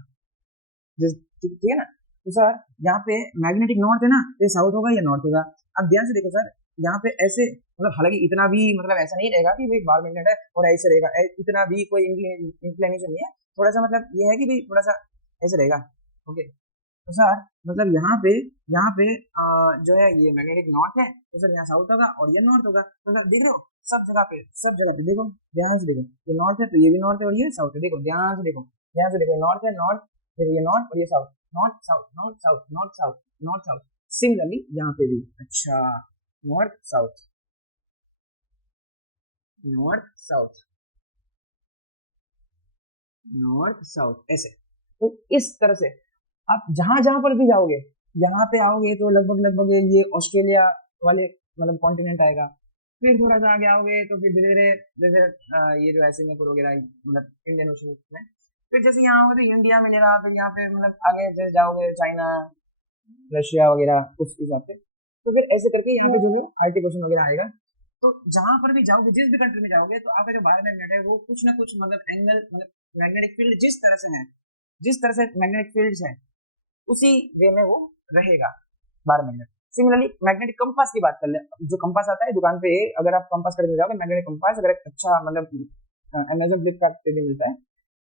ठीक है ना। तो सर यहाँ पे मैग्नेटिक नॉर्थ है ना, तो ये साउथ होगा या नॉर्थ होगा। अब ध्यान से देखो सर, यहाँ पे ऐसे मतलब हालांकि इतना भी मतलब ऐसा नहीं रहेगा कि भाई बार मैग्नेट है और ऐसे रहेगा, इतना भी कोई इंक्लिनेशन नहीं है, थोड़ा सा मतलब ये है कि भाई थोड़ा सा ऐसे रहेगा, ओके। तो सर मतलब यहाँ पे जो है ये मैग्नेटिक नॉर्थ है, तो सर यहाँ साउथ होगा और ये नॉर्थ होगा, तो सर देख रहे हो सब जगह पे देखो, ध्यान से देखो, ये नॉर्थ है तो ये भी नॉर्थ है और ये साउथ है, देखो ध्यान से देखो, ध्यान से देखो, नॉर्थ है नॉर्थ, फिर ये नॉर्थ और ये south, north south north south north south north south, similarly यहाँ पे भी, अच्छा north south north south north south ऐसे। तो इस तरह से आप जहां जहां पर भी जाओगे, यहाँ पे आओगे तो लगभग लगभग ये ऑस्ट्रेलिया वाले मतलब कॉन्टिनेंट आएगा, फिर थोड़ा सा आगे आओगे तो फिर धीरे धीरे जैसे ये जो है सिंगापुर वगैरह मतलब इंडियन ओशन में, फिर जैसे यहाँ आओगे तो इंडिया मिलेगा, फिर यहाँ पे मतलब आगे जैसे जाओगे चाइना, रशिया वगैरह उस हिसाब से, तो फिर ऐसे करके यहाँ पे जो है आर्टिक क्वेश्चन वगैरह आएगा। तो जहां पर भी जाओगे, जिस भी कंट्री में जाओगे, तो आपका जो बायोमैग्नेट है वो कुछ ना कुछ मतलब एंगल, मतलब मैग्नेटिक फील्ड जिस तरह से है, जिस तरह से मैग्नेटिक फील्ड है उसी वे में वो रहेगा बायोमैग्नेट। सिमिलरली मैग्नेटिक कंपास की बात कर ले, जो कंपास आता है दुकान पे, अगर आप कंपास खरीदने जाओगे, मैग्नेटिक कंपास अगर अच्छा मतलब अमेजन फ्लिपकार्ट पे भी मिलता है,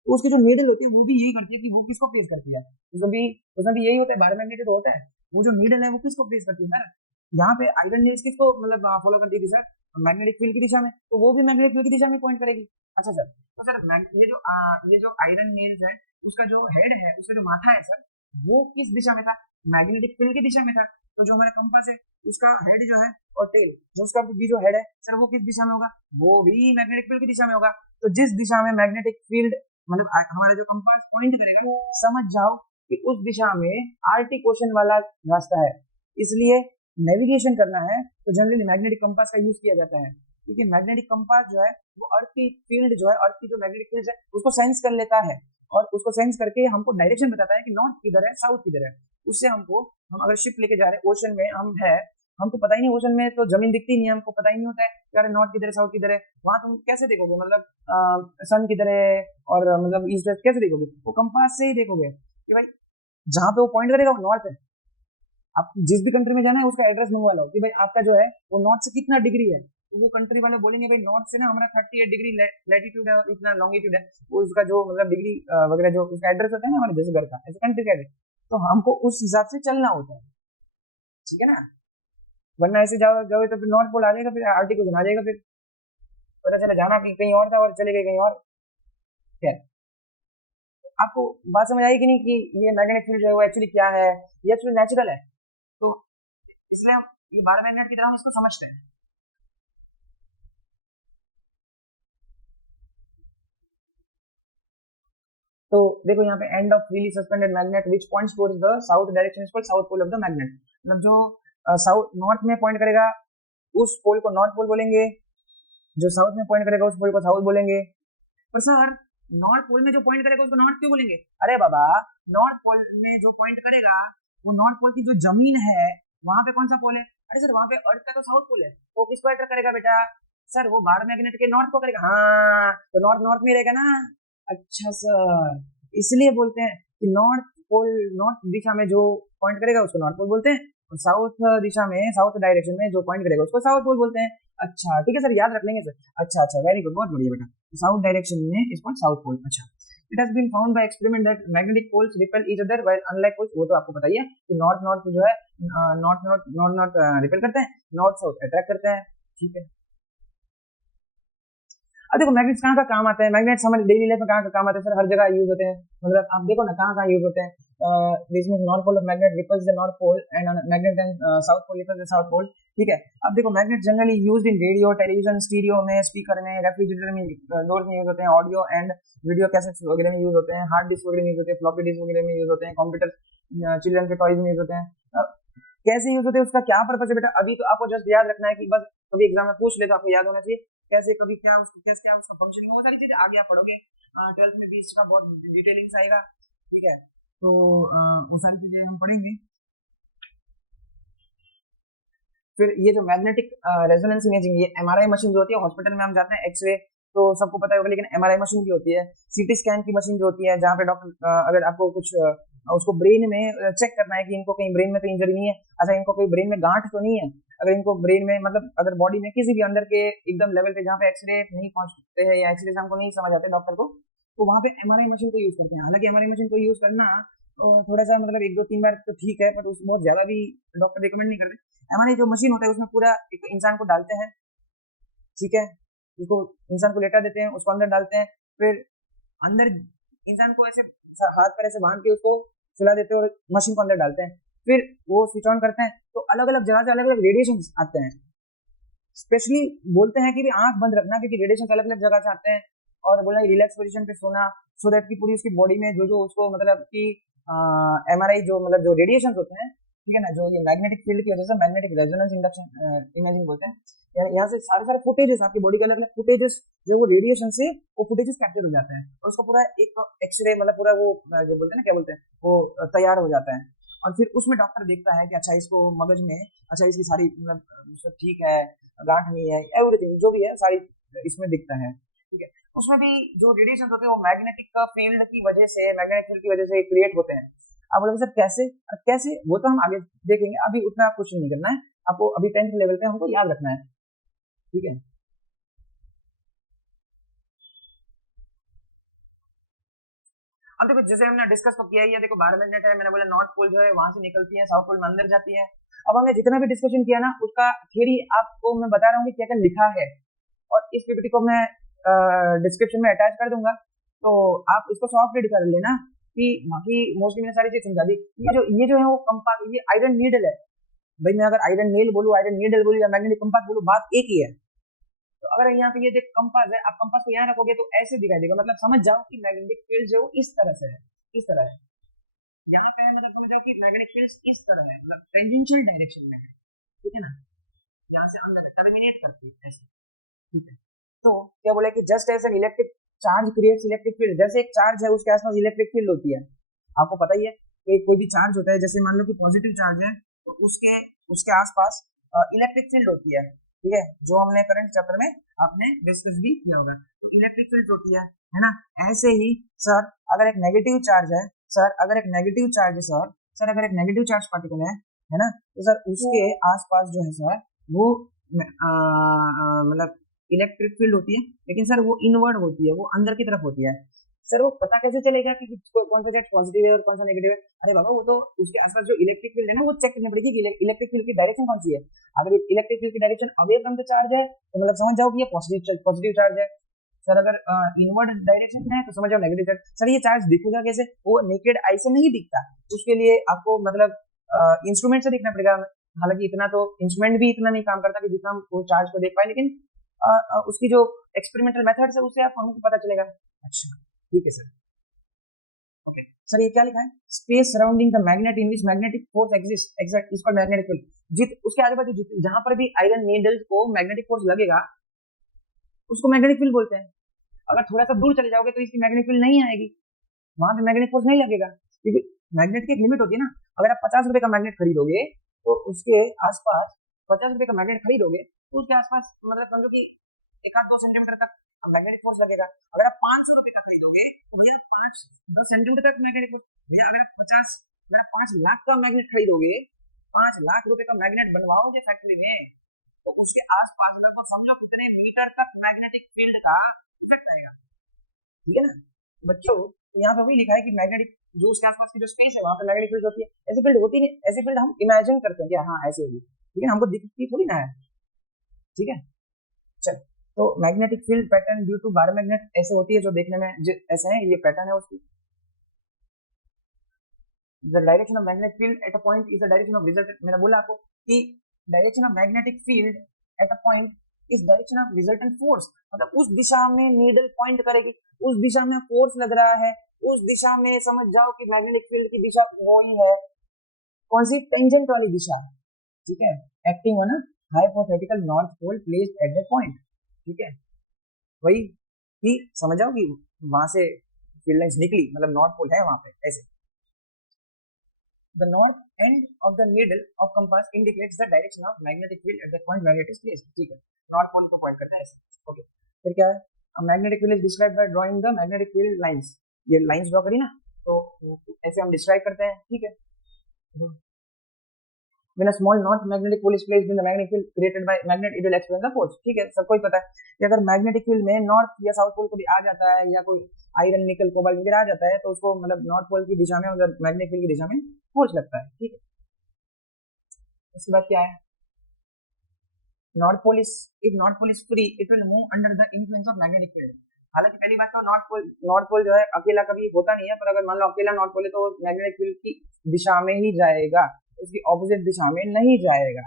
तो उसकी जो नीडल होती है वो भी यही करती है कि वो किसको फेस करती है, उसमें भी यही होता है, बायोमैग्नेटिक होता है, वो जो नीडल है वो किसको फेस करती है सर, यहाँ पे आयरन नीड्स किसको मतलब फॉलो करती है सर, मैग्नेटिक फील्ड की दिशा में, तो वो भी मैग्नेटिक फील्ड की दिशा में पॉइंट करेगी। अच्छा सर, तो सर ये जो आयरन नीड्स है उसका जो हेड है, उसका जो माथा है सर, वो किस दिशा में था, मैग्नेटिक फील्ड की दिशा में था। तो जो हमारा कंपास है उसका हेड जो है और टेल जो उसका भी जो हेड है सर, वो किस दिशा में होगा, वो भी मैग्नेटिक फील्ड की दिशा में होगा। तो जिस दिशा में मैग्नेटिक फील्ड मतलब हमारा जो कंपास पॉइंट करेगा, समझ जाओ कि उस दिशा में आर्टिक ओशन वाला रास्ता है। इसलिए नेविगेशन करना है तो जनरली मैग्नेटिक कंपास का यूज किया जाता है, क्योंकि मैग्नेटिक कंपास जो है वो अर्थ की फील्ड जो है, अर्थ की जो मैग्नेटिक फील्ड है उसको सेंस कर लेता है, और उसको सेंस करके हमको डायरेक्शन बताता है कि नॉर्थ किधर है, साउथ किधर है। उससे हमको, हम अगर शिप लेके जा रहे हैं ओशन में, हम है, हमको पता ही नहीं, ओशन में तो जमीन दिखती नहीं है, हमको पता ही नहीं होता है यार नॉर्थ किधर है साउथ किधर है, वहां तुम कैसे देखोगे, मतलब सन किधर है और मतलब ईस्ट वेस्ट कैसे देखोगे, वो कंपास से ही देखोगे कि भाई जहां पे वो पॉइंट करेगा वो नॉर्थ है। आप जिस भी कंट्री में जाना है उसका एड्रेस मंगवा लो कि भाई आपका जो है वो नॉर्थ से कितना डिग्री है, तो वो कंट्री वाले बोलेंगे भाई नॉर्थ से ना हमारा 38 डिग्री लैटिट्यूड है और इतना लॉन्गिट्यूड है, वो उसका जो मतलब डिग्री वगैरह जो उसका एड्रेस होता है ना हमारे जैसे घर का, ऐसे कंट्री का एड्रेस, तो हमको उस हिसाब से चलना होता है, ठीक है ना। वरना ऐसे जाओ जाओगे तो फिर नॉर्थ पोल आ जाएगा, फिर आर्टिक ओशन आ जाएगा, फिर पता चला जाना कहीं और था और चले गए कहीं और। खैर, आपको बात समझ आई कि नहीं कि ये मैग्नेटिक फील्ड जो है वो एक्चुअली क्या है, ये एक्चुअली नेचुरल है, तो इसलिए हम ये बायोमैग्नेट की तरह हम इसको समझते हैं। तो देखो यहाँ पे end of freely suspended magnet which points towards the south direction is called south pole of the magnet, मतलब जो साउथ नॉर्थ में पॉइंट करेगा उस पोल को नॉर्थ पोल बोलेंगे, जो साउथ में पॉइंट करेगा उस पोल को साउथ बोलेंगे। पर सर नॉर्थ पोल में जो पॉइंट करेगा उसको नॉर्थ क्यों बोलेंगे, अरे बाबा नॉर्थ पोल में जो पॉइंट करेगा वो नॉर्थ पोल की जो जमीन है वहां पे कौन सा पोल है, अरे सर वहां पे अर्थ का तो साउथ पोल है, वो किसको अट्रैक्ट करेगा बेटा, सर वो बायोमैग्नेट के नॉर्थ को करेगा, हाँ तो नॉर्थ नॉर्थ में रहेगा ना। अच्छा सर, इसलिए बोलते हैं कि नॉर्थ पोल, नॉर्थ दिशा में जो पॉइंट करेगा उसको नॉर्थ पोल बोलते हैं, और साउथ दिशा में, साउथ डायरेक्शन में जो पॉइंट करेगा उसको साउथ पोल बोलते हैं। अच्छा ठीक है सर, याद रख लेंगे सर, अच्छा अच्छा वेरी गुड, बहुत बढ़िया बेटा, साउथ डायरेक्शन में इज कॉल्ड साउथ पोल। अच्छा, it has been found by experiment that magnetic poles repel each other while unlike poles, वो तो आपको पता ही है कि नॉर्थ नॉर्थ जो है north north north north repel करते हैं, नॉर्थ साउथ अट्रैक्ट करते हैं, ठीक है। अब देखो मैग्नेट्स कहाँ का काम आते हैं, मैग्नेट्स हमारे डेली लाइफ में कहाँ का काम आते हैं सर, हर जगह यूज होते हैं, मतलब आप देखो ना कहाँ कहाँ यूज होते हैं, this means north pole of magnet repels the north pole and magnet and south pole repels the south pole, ठीक है। अब देखो magnet generally used in radio, television, stereo में, स्पीकर में, रेफ्रिजरेटर में, डोर्स में यूज होते हैं, ऑडियो एंड वीडियो कैसेट्स वगैरह में यूज होते हैं, हार्ड डिस्क वगैरह में यूज होते हैं, फ्लॉपी डिस्क वगैरह में यूज होते हैं, कंप्यूटर, चिल्ड्रन के टॉयज में यूज होते हैं। कैसे यूज होते हैं, उसका क्या पर्पज है बेटा, अभी तो आपको जस्ट याद रखना है कि बस कभी एग्जाम में पूछ ले तो आपको याद होना चाहिए कैसे, कभी क्या उसको, कैसे क्या उसका फंक्शनिंग, वो सारी चीजें आगे आप पढ़ोगे, 12th में भी इसका बहुत डिटेलिंग आएगा, ठीक है। तो वो सारी चीजें हम पढ़ेंगे। फिर ये जो मैग्नेटिक रेजोनेंस इमेजिंग, ये एमआरआई मशीन जो होती है, हॉस्पिटल में हम जाते हैं एक्सरे तो सबको पता होगा, लेकिन एमआरआई मशीन की होती है, सीटी स्कैन की मशीन जो होती है, जहाँ पे डॉक्टर अगर आपको कुछ उसको ब्रेन में चेक करना है कि इनको कहीं ब्रेन में तो इंजरी नहीं है, अच्छा इनको कोई ब्रेन में गांठ तो नहीं है, अगर इनको ब्रेन में मतलब अगर बॉडी में किसी भी अंदर के एकदम लेवल पे जहाँ पे एक्सरे नहीं पहुंचते हैं या एक्सरे से हमको नहीं समझ आते डॉक्टर को, तो वहाँ पे एमआरआई मशीन को यूज करते हैं। हालांकि एमआरआई मशीन को यूज करना थोड़ा सा मतलब 1 2 3 बार तो ठीक है, पर उस बहुत ज्यादा भी डॉक्टर रिकमेंड नहीं करते। एमआरआई जो मशीन होता है उसमें पूरा एक इंसान को डालते हैं, ठीक है, उसको इंसान को लेटा देते हैं, उसको अंदर डालते हैं, फिर अंदर इंसान को ऐसे हाथ पैर ऐसे बांध के उसको सुला देते हैं और मशीन को अंदर डालते हैं, फिर वो स्विच ऑन करते हैं, तो अलग अलग जगह से अलग अलग रेडिएशन आते हैं। स्पेशली बोलते हैं कि भी आंख बंद रखना क्योंकि रेडिएशन अलग अलग जगह से आते हैं, और बोला रिलैक्स पोजीशन पे सोना, सो दैट की पूरी उसकी बॉडी में जो जो उसको मतलब कि एमआरआई जो मतलब जो रेडिएशन होते हैं, ठीक है ना, जो ये मैग्नेटिक फील्ड की वजह से मैग्नेटिक रेजोनेंस इंडक्शन इमेजिंग बोलते हैं। यहाँ से सारे सारे फुटेजेस आपकी बॉडी के अलग अलग फुटेजेस जो वो रेडिएशन से वो फुटेजेस कैप्चर हो जाते हैं और उसको पूरा एक एक्सरे मतलब पूरा वो जो बोलते हैं ना क्या बोलते हैं वो तैयार हो जाता है। और फिर उसमें डॉक्टर देखता है कि अच्छा इसको मगज में अच्छा इसकी सारी मतलब सब ठीक है, गांठ नहीं है, एवरीथिंग जो भी है सारी इसमें दिखता है। ठीक है, उसमें भी जो रेडिएशन होते हैं वो मैग्नेटिक फील्ड की वजह से मैग्नेटिक फील्ड की वजह से क्रिएट होते हैं। आप बोलोगे सर कैसे, कैसे वो तो हम आगे देखेंगे, अभी उतना क्वेश्चन नहीं करना है आपको, अभी 10th लेवल पे हमको याद रखना है। ठीक है, अब देखो जैसे हमने डिस्कस तो किया ही है, देखो 12 मिनट है, मैंने बोला नॉर्थ पोल जो है वहां से निकलती है, साउथ पोल में अंदर जाती है। अब हमने जितना भी डिस्कशन किया ना उसका थियरी आपको मैं बता रहा हूँ कि क्या क्या लिखा है, और इस पीपीटी को मैं डिस्क्रिप्शन में अटैच कर दूंगा, तो आप इसको सॉफ्ट रीड कर लेना कि बाकी मोस्टली मैंने सारी चीज समझा दी। ये जो है वो कंपास, ये आयरन नीडल है भाई, मैं अगर आयरन नेल बोलूँ, आयरन नीडल बोलूँ या मैग्नेटिक कंपास बोलूँ, बात एक ही है। तो अगर यहाँ पे ये देख कंपास है, आप कंपास को यहाँ रखोगे तो ऐसे दिखाई देगा, मतलब समझ जाओ कि मैग्नेटिक फील्ड जो इस तरह से है, इस तरह है। यहाँ पे है मतलब समझ जाओ कि मैग्नेटिक फील्ड इस तरह है, मतलब टेंजेंशियल डायरेक्शन में है। ठीक है ना, यहाँ से अंदर टर्मिनेट करती है ऐसे। ठीक है, तो क्या बोला कि just as an electric charge creates electric field, जैसे एक चार्ज है उसके आसपास इलेक्ट्रिक फील्ड होती है। आपको पता ही है कि कोई भी चार्ज होता है, जैसे मान लो कि पॉजिटिव चार्ज है तो उसके उसके आसपास इलेक्ट्रिक फील्ड होती है। ठीक है, जो हमने करंट चैप्टर में आपने डिस्कस भी किया होगा, तो इलेक्ट्रिक फील्ड होती है ना। ऐसे ही सर अगर एक नेगेटिव चार्ज है, सर अगर एक नेगेटिव चार्ज है, सर अगर एक नेगेटिव चार्ज पार्टिकल है ना, तो सर उसके आसपास जो है सर वो मतलब इलेक्ट्रिक फील्ड होती है, लेकिन सर वो इनवर्ड होती है, वो अंदर की तरफ होती है। सर वो पता कैसे चलेगा कि कौन सा चार्ज पॉजिटिव है और कौन सा नेगेटिव है? अरे बाबा वो तो उसके आसपास जो इलेक्ट्रिक फील्ड है ना वो चेक करनी पड़ेगी कि इलेक्ट्रिक फील्ड की डायरेक्शन कौन सी है। अगर इलेक्ट्रिक फील्ड की direction away from the charge है तो मतलब समझ जाओ कि ये पॉजिटिव चार्ज है। सर अगर इनवर्ड डायरेक्शन है तो समझ जाओ नेगेटिव चार्ज। सर ये चार्ज दिखेगा कैसे? वो नेकेड आई से नहीं दिखता, उसके लिए आपको मतलब इंस्ट्रूमेंट से देखना पड़ेगा। हालांकि इतना तो इंस्ट्रूमेंट भी इतना नहीं काम करता कि जितना हम वो चार्ज को देख पाए, लेकिन उसकी जो एक्सपेरिमेंटल मेथड है उससे आप हमको पता चलेगा। अच्छा ठीक है सर, ओके सर ये क्या लिखा है? Space surrounding the magnet in which magnetic force exist exact is called magnetic field. जित उसके आजू बाजू जहां पर भी आयरन नीडल को मैग्नेटिक फोर्स लगेगा उसको मैग्नेटिक फील्ड बोलते हैं। अगर थोड़ा सा दूर चले जाओगे तो इसकी मैग्नेटिक फील्ड नहीं आएगी, वहां पे मैग्नेटिक फोर्स नहीं लगेगा, क्योंकि मैग्नेट की एक लिमिट होती है ना। अगर आप 50 रुपए का मैग्नेट खरीदोगे तो उसके आसपास 50 रुपए का मैग्नेट खरीदोगे तो उसके आसपास मतलब समझो कि 1-2 सेंटीमीटर तक मैग्नेटिक फोर्स लगेगा। अगर आप 500 रुपए का खरीदोगे तो भैया 5-10 सेंटीमीटर तक मैग्नेटिक फोर्स। भैया अगर आप 5 लाख का मैग्नेट खरीदोगे, 5 लाख रुपए का मैग्नेट बनवाओगे फैक्ट्री में, तो उसके आसपास का तो समझो कितने मीटर तक मैग्नेटिक फील्ड का इफेक्ट आएगा। ठीक है ना बच्चों, यहाँ पे वही लिखा है कि मैग्नेटिक जो उसके आसपास की जो स्पेस है वहां पे मैग्नेटिक फील्ड होती है। ऐसी फील्ड होती नहीं, ऐसी फील्ड हम इमेजिन करते हैं कि हाँ ऐसे होगी, लेकिन हमको दिखती थोड़ी ना है। ठीक है, चल तो magnetic field pattern due to bar magnet ऐसे होती है जो देखने में ऐसे है, ये पैटर्न है उसकी। The direction of magnetic field at a point is the direction of result. मैंने बोला आपको कि direction of magnetic field at a point is direction of resultant force, मतलब उस दिशा में नीडल पॉइंट करेगी, उस दिशा में फोर्स लग रहा है, उस दिशा में समझ जाओ कि मैग्नेटिक फील्ड की दिशा वही है, कौन सी? टेंजेंट वाली दिशा। ठीक है, acting on a hypothetical north pole placed at that point. ठीक है, वही कि समझ जाओ कि वहां से फील्ड लाइंस निकली, मतलब नॉर्थ पोल है वहां पे ऐसे। The north end of the needle of compass indicates the direction of magnetic field at the point where it is placed. ठीक है, नॉर्थ पोल को पॉइंट करता है ऐसे। ओके, फिर क्या है? A magnetic field is described by drawing the magnetic field lines. ये लाइंस ड्रॉ करी ना, तो ऐसे हम डिस्क्राइब करते हैं। ठीक है, when a small north magnetic pole is placed in the magnetic field created by magnet, it will explain the force. ठीक है, सबको ही पता है कि अगर मैग्नेटिक फील्ड में नॉर्थ या साउथ पोल को भी आ जाता है या कोई आयरन निकल कोबाल्ट वगैरह आ जाता है तो उसको मतलब नॉर्थ पोल की दिशा में मतलब मैग्नेटिक फील्ड की दिशा में फोर्स लगता है। ठीक है, उसके बाद क्या है? North pole is free it will move under the influence of magnetic field. हालांकि पहली बात तो नॉर्थ पोल जो है अकेला कभी होता नहीं है, पर अगर मान लो अकेला नॉर्थ पोल है तो मैग्नेटिक फील्ड की दिशा में ही जाएगा, उसकी ऑपोजिट दिशा में नहीं जाएगा।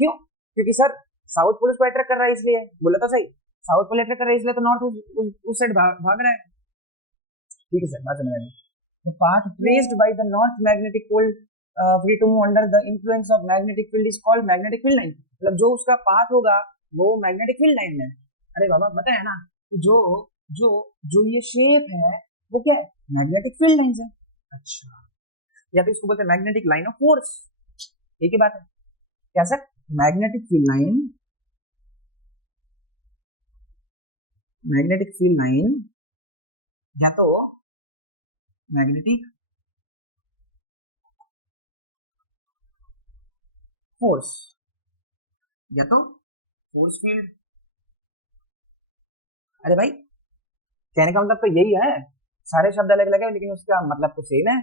क्यों? क्योंकि सर साउथ पोल को अट्रैक्ट कर रहा है, इसलिए बोला था सही, साउथ पोल अट्रैक्ट कर रहा है इसलिए तो नॉर्थ उस साइड भाग रहा है। ठीक है सर, बात समझ आ गई। The path traced by the north magnetic pole free to move under the influence of magnetic field is called magnetic field line, मतलब जो उसका पाथ होगा वो मैग्नेटिक फील्ड लाइन है। अरे बाबा पता है ना कि जो जो जो ये शेप है वो क्या है, मैग्नेटिक फील्ड लाइन है। अच्छा, या फिर इसको बोलते हैं मैग्नेटिक लाइन ऑफ फोर्स, एक ही बात है क्या sir, magnetic field line, magnetic field line या तो मैग्नेटिक फोर्स या तो फोर्स फील्ड। अरे भाई कहने का मतलब तो यही है, सारे शब्द अलग अलग है लेकिन उसका मतलब तो सेम है।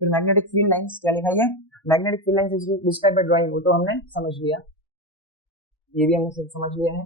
फिर मैग्नेटिक फील्ड लाइंस क्या लिखा है, magnetic field lines is described by drawing, वो तो हमने समझ लिया, ये भी हमने समझ लिया है।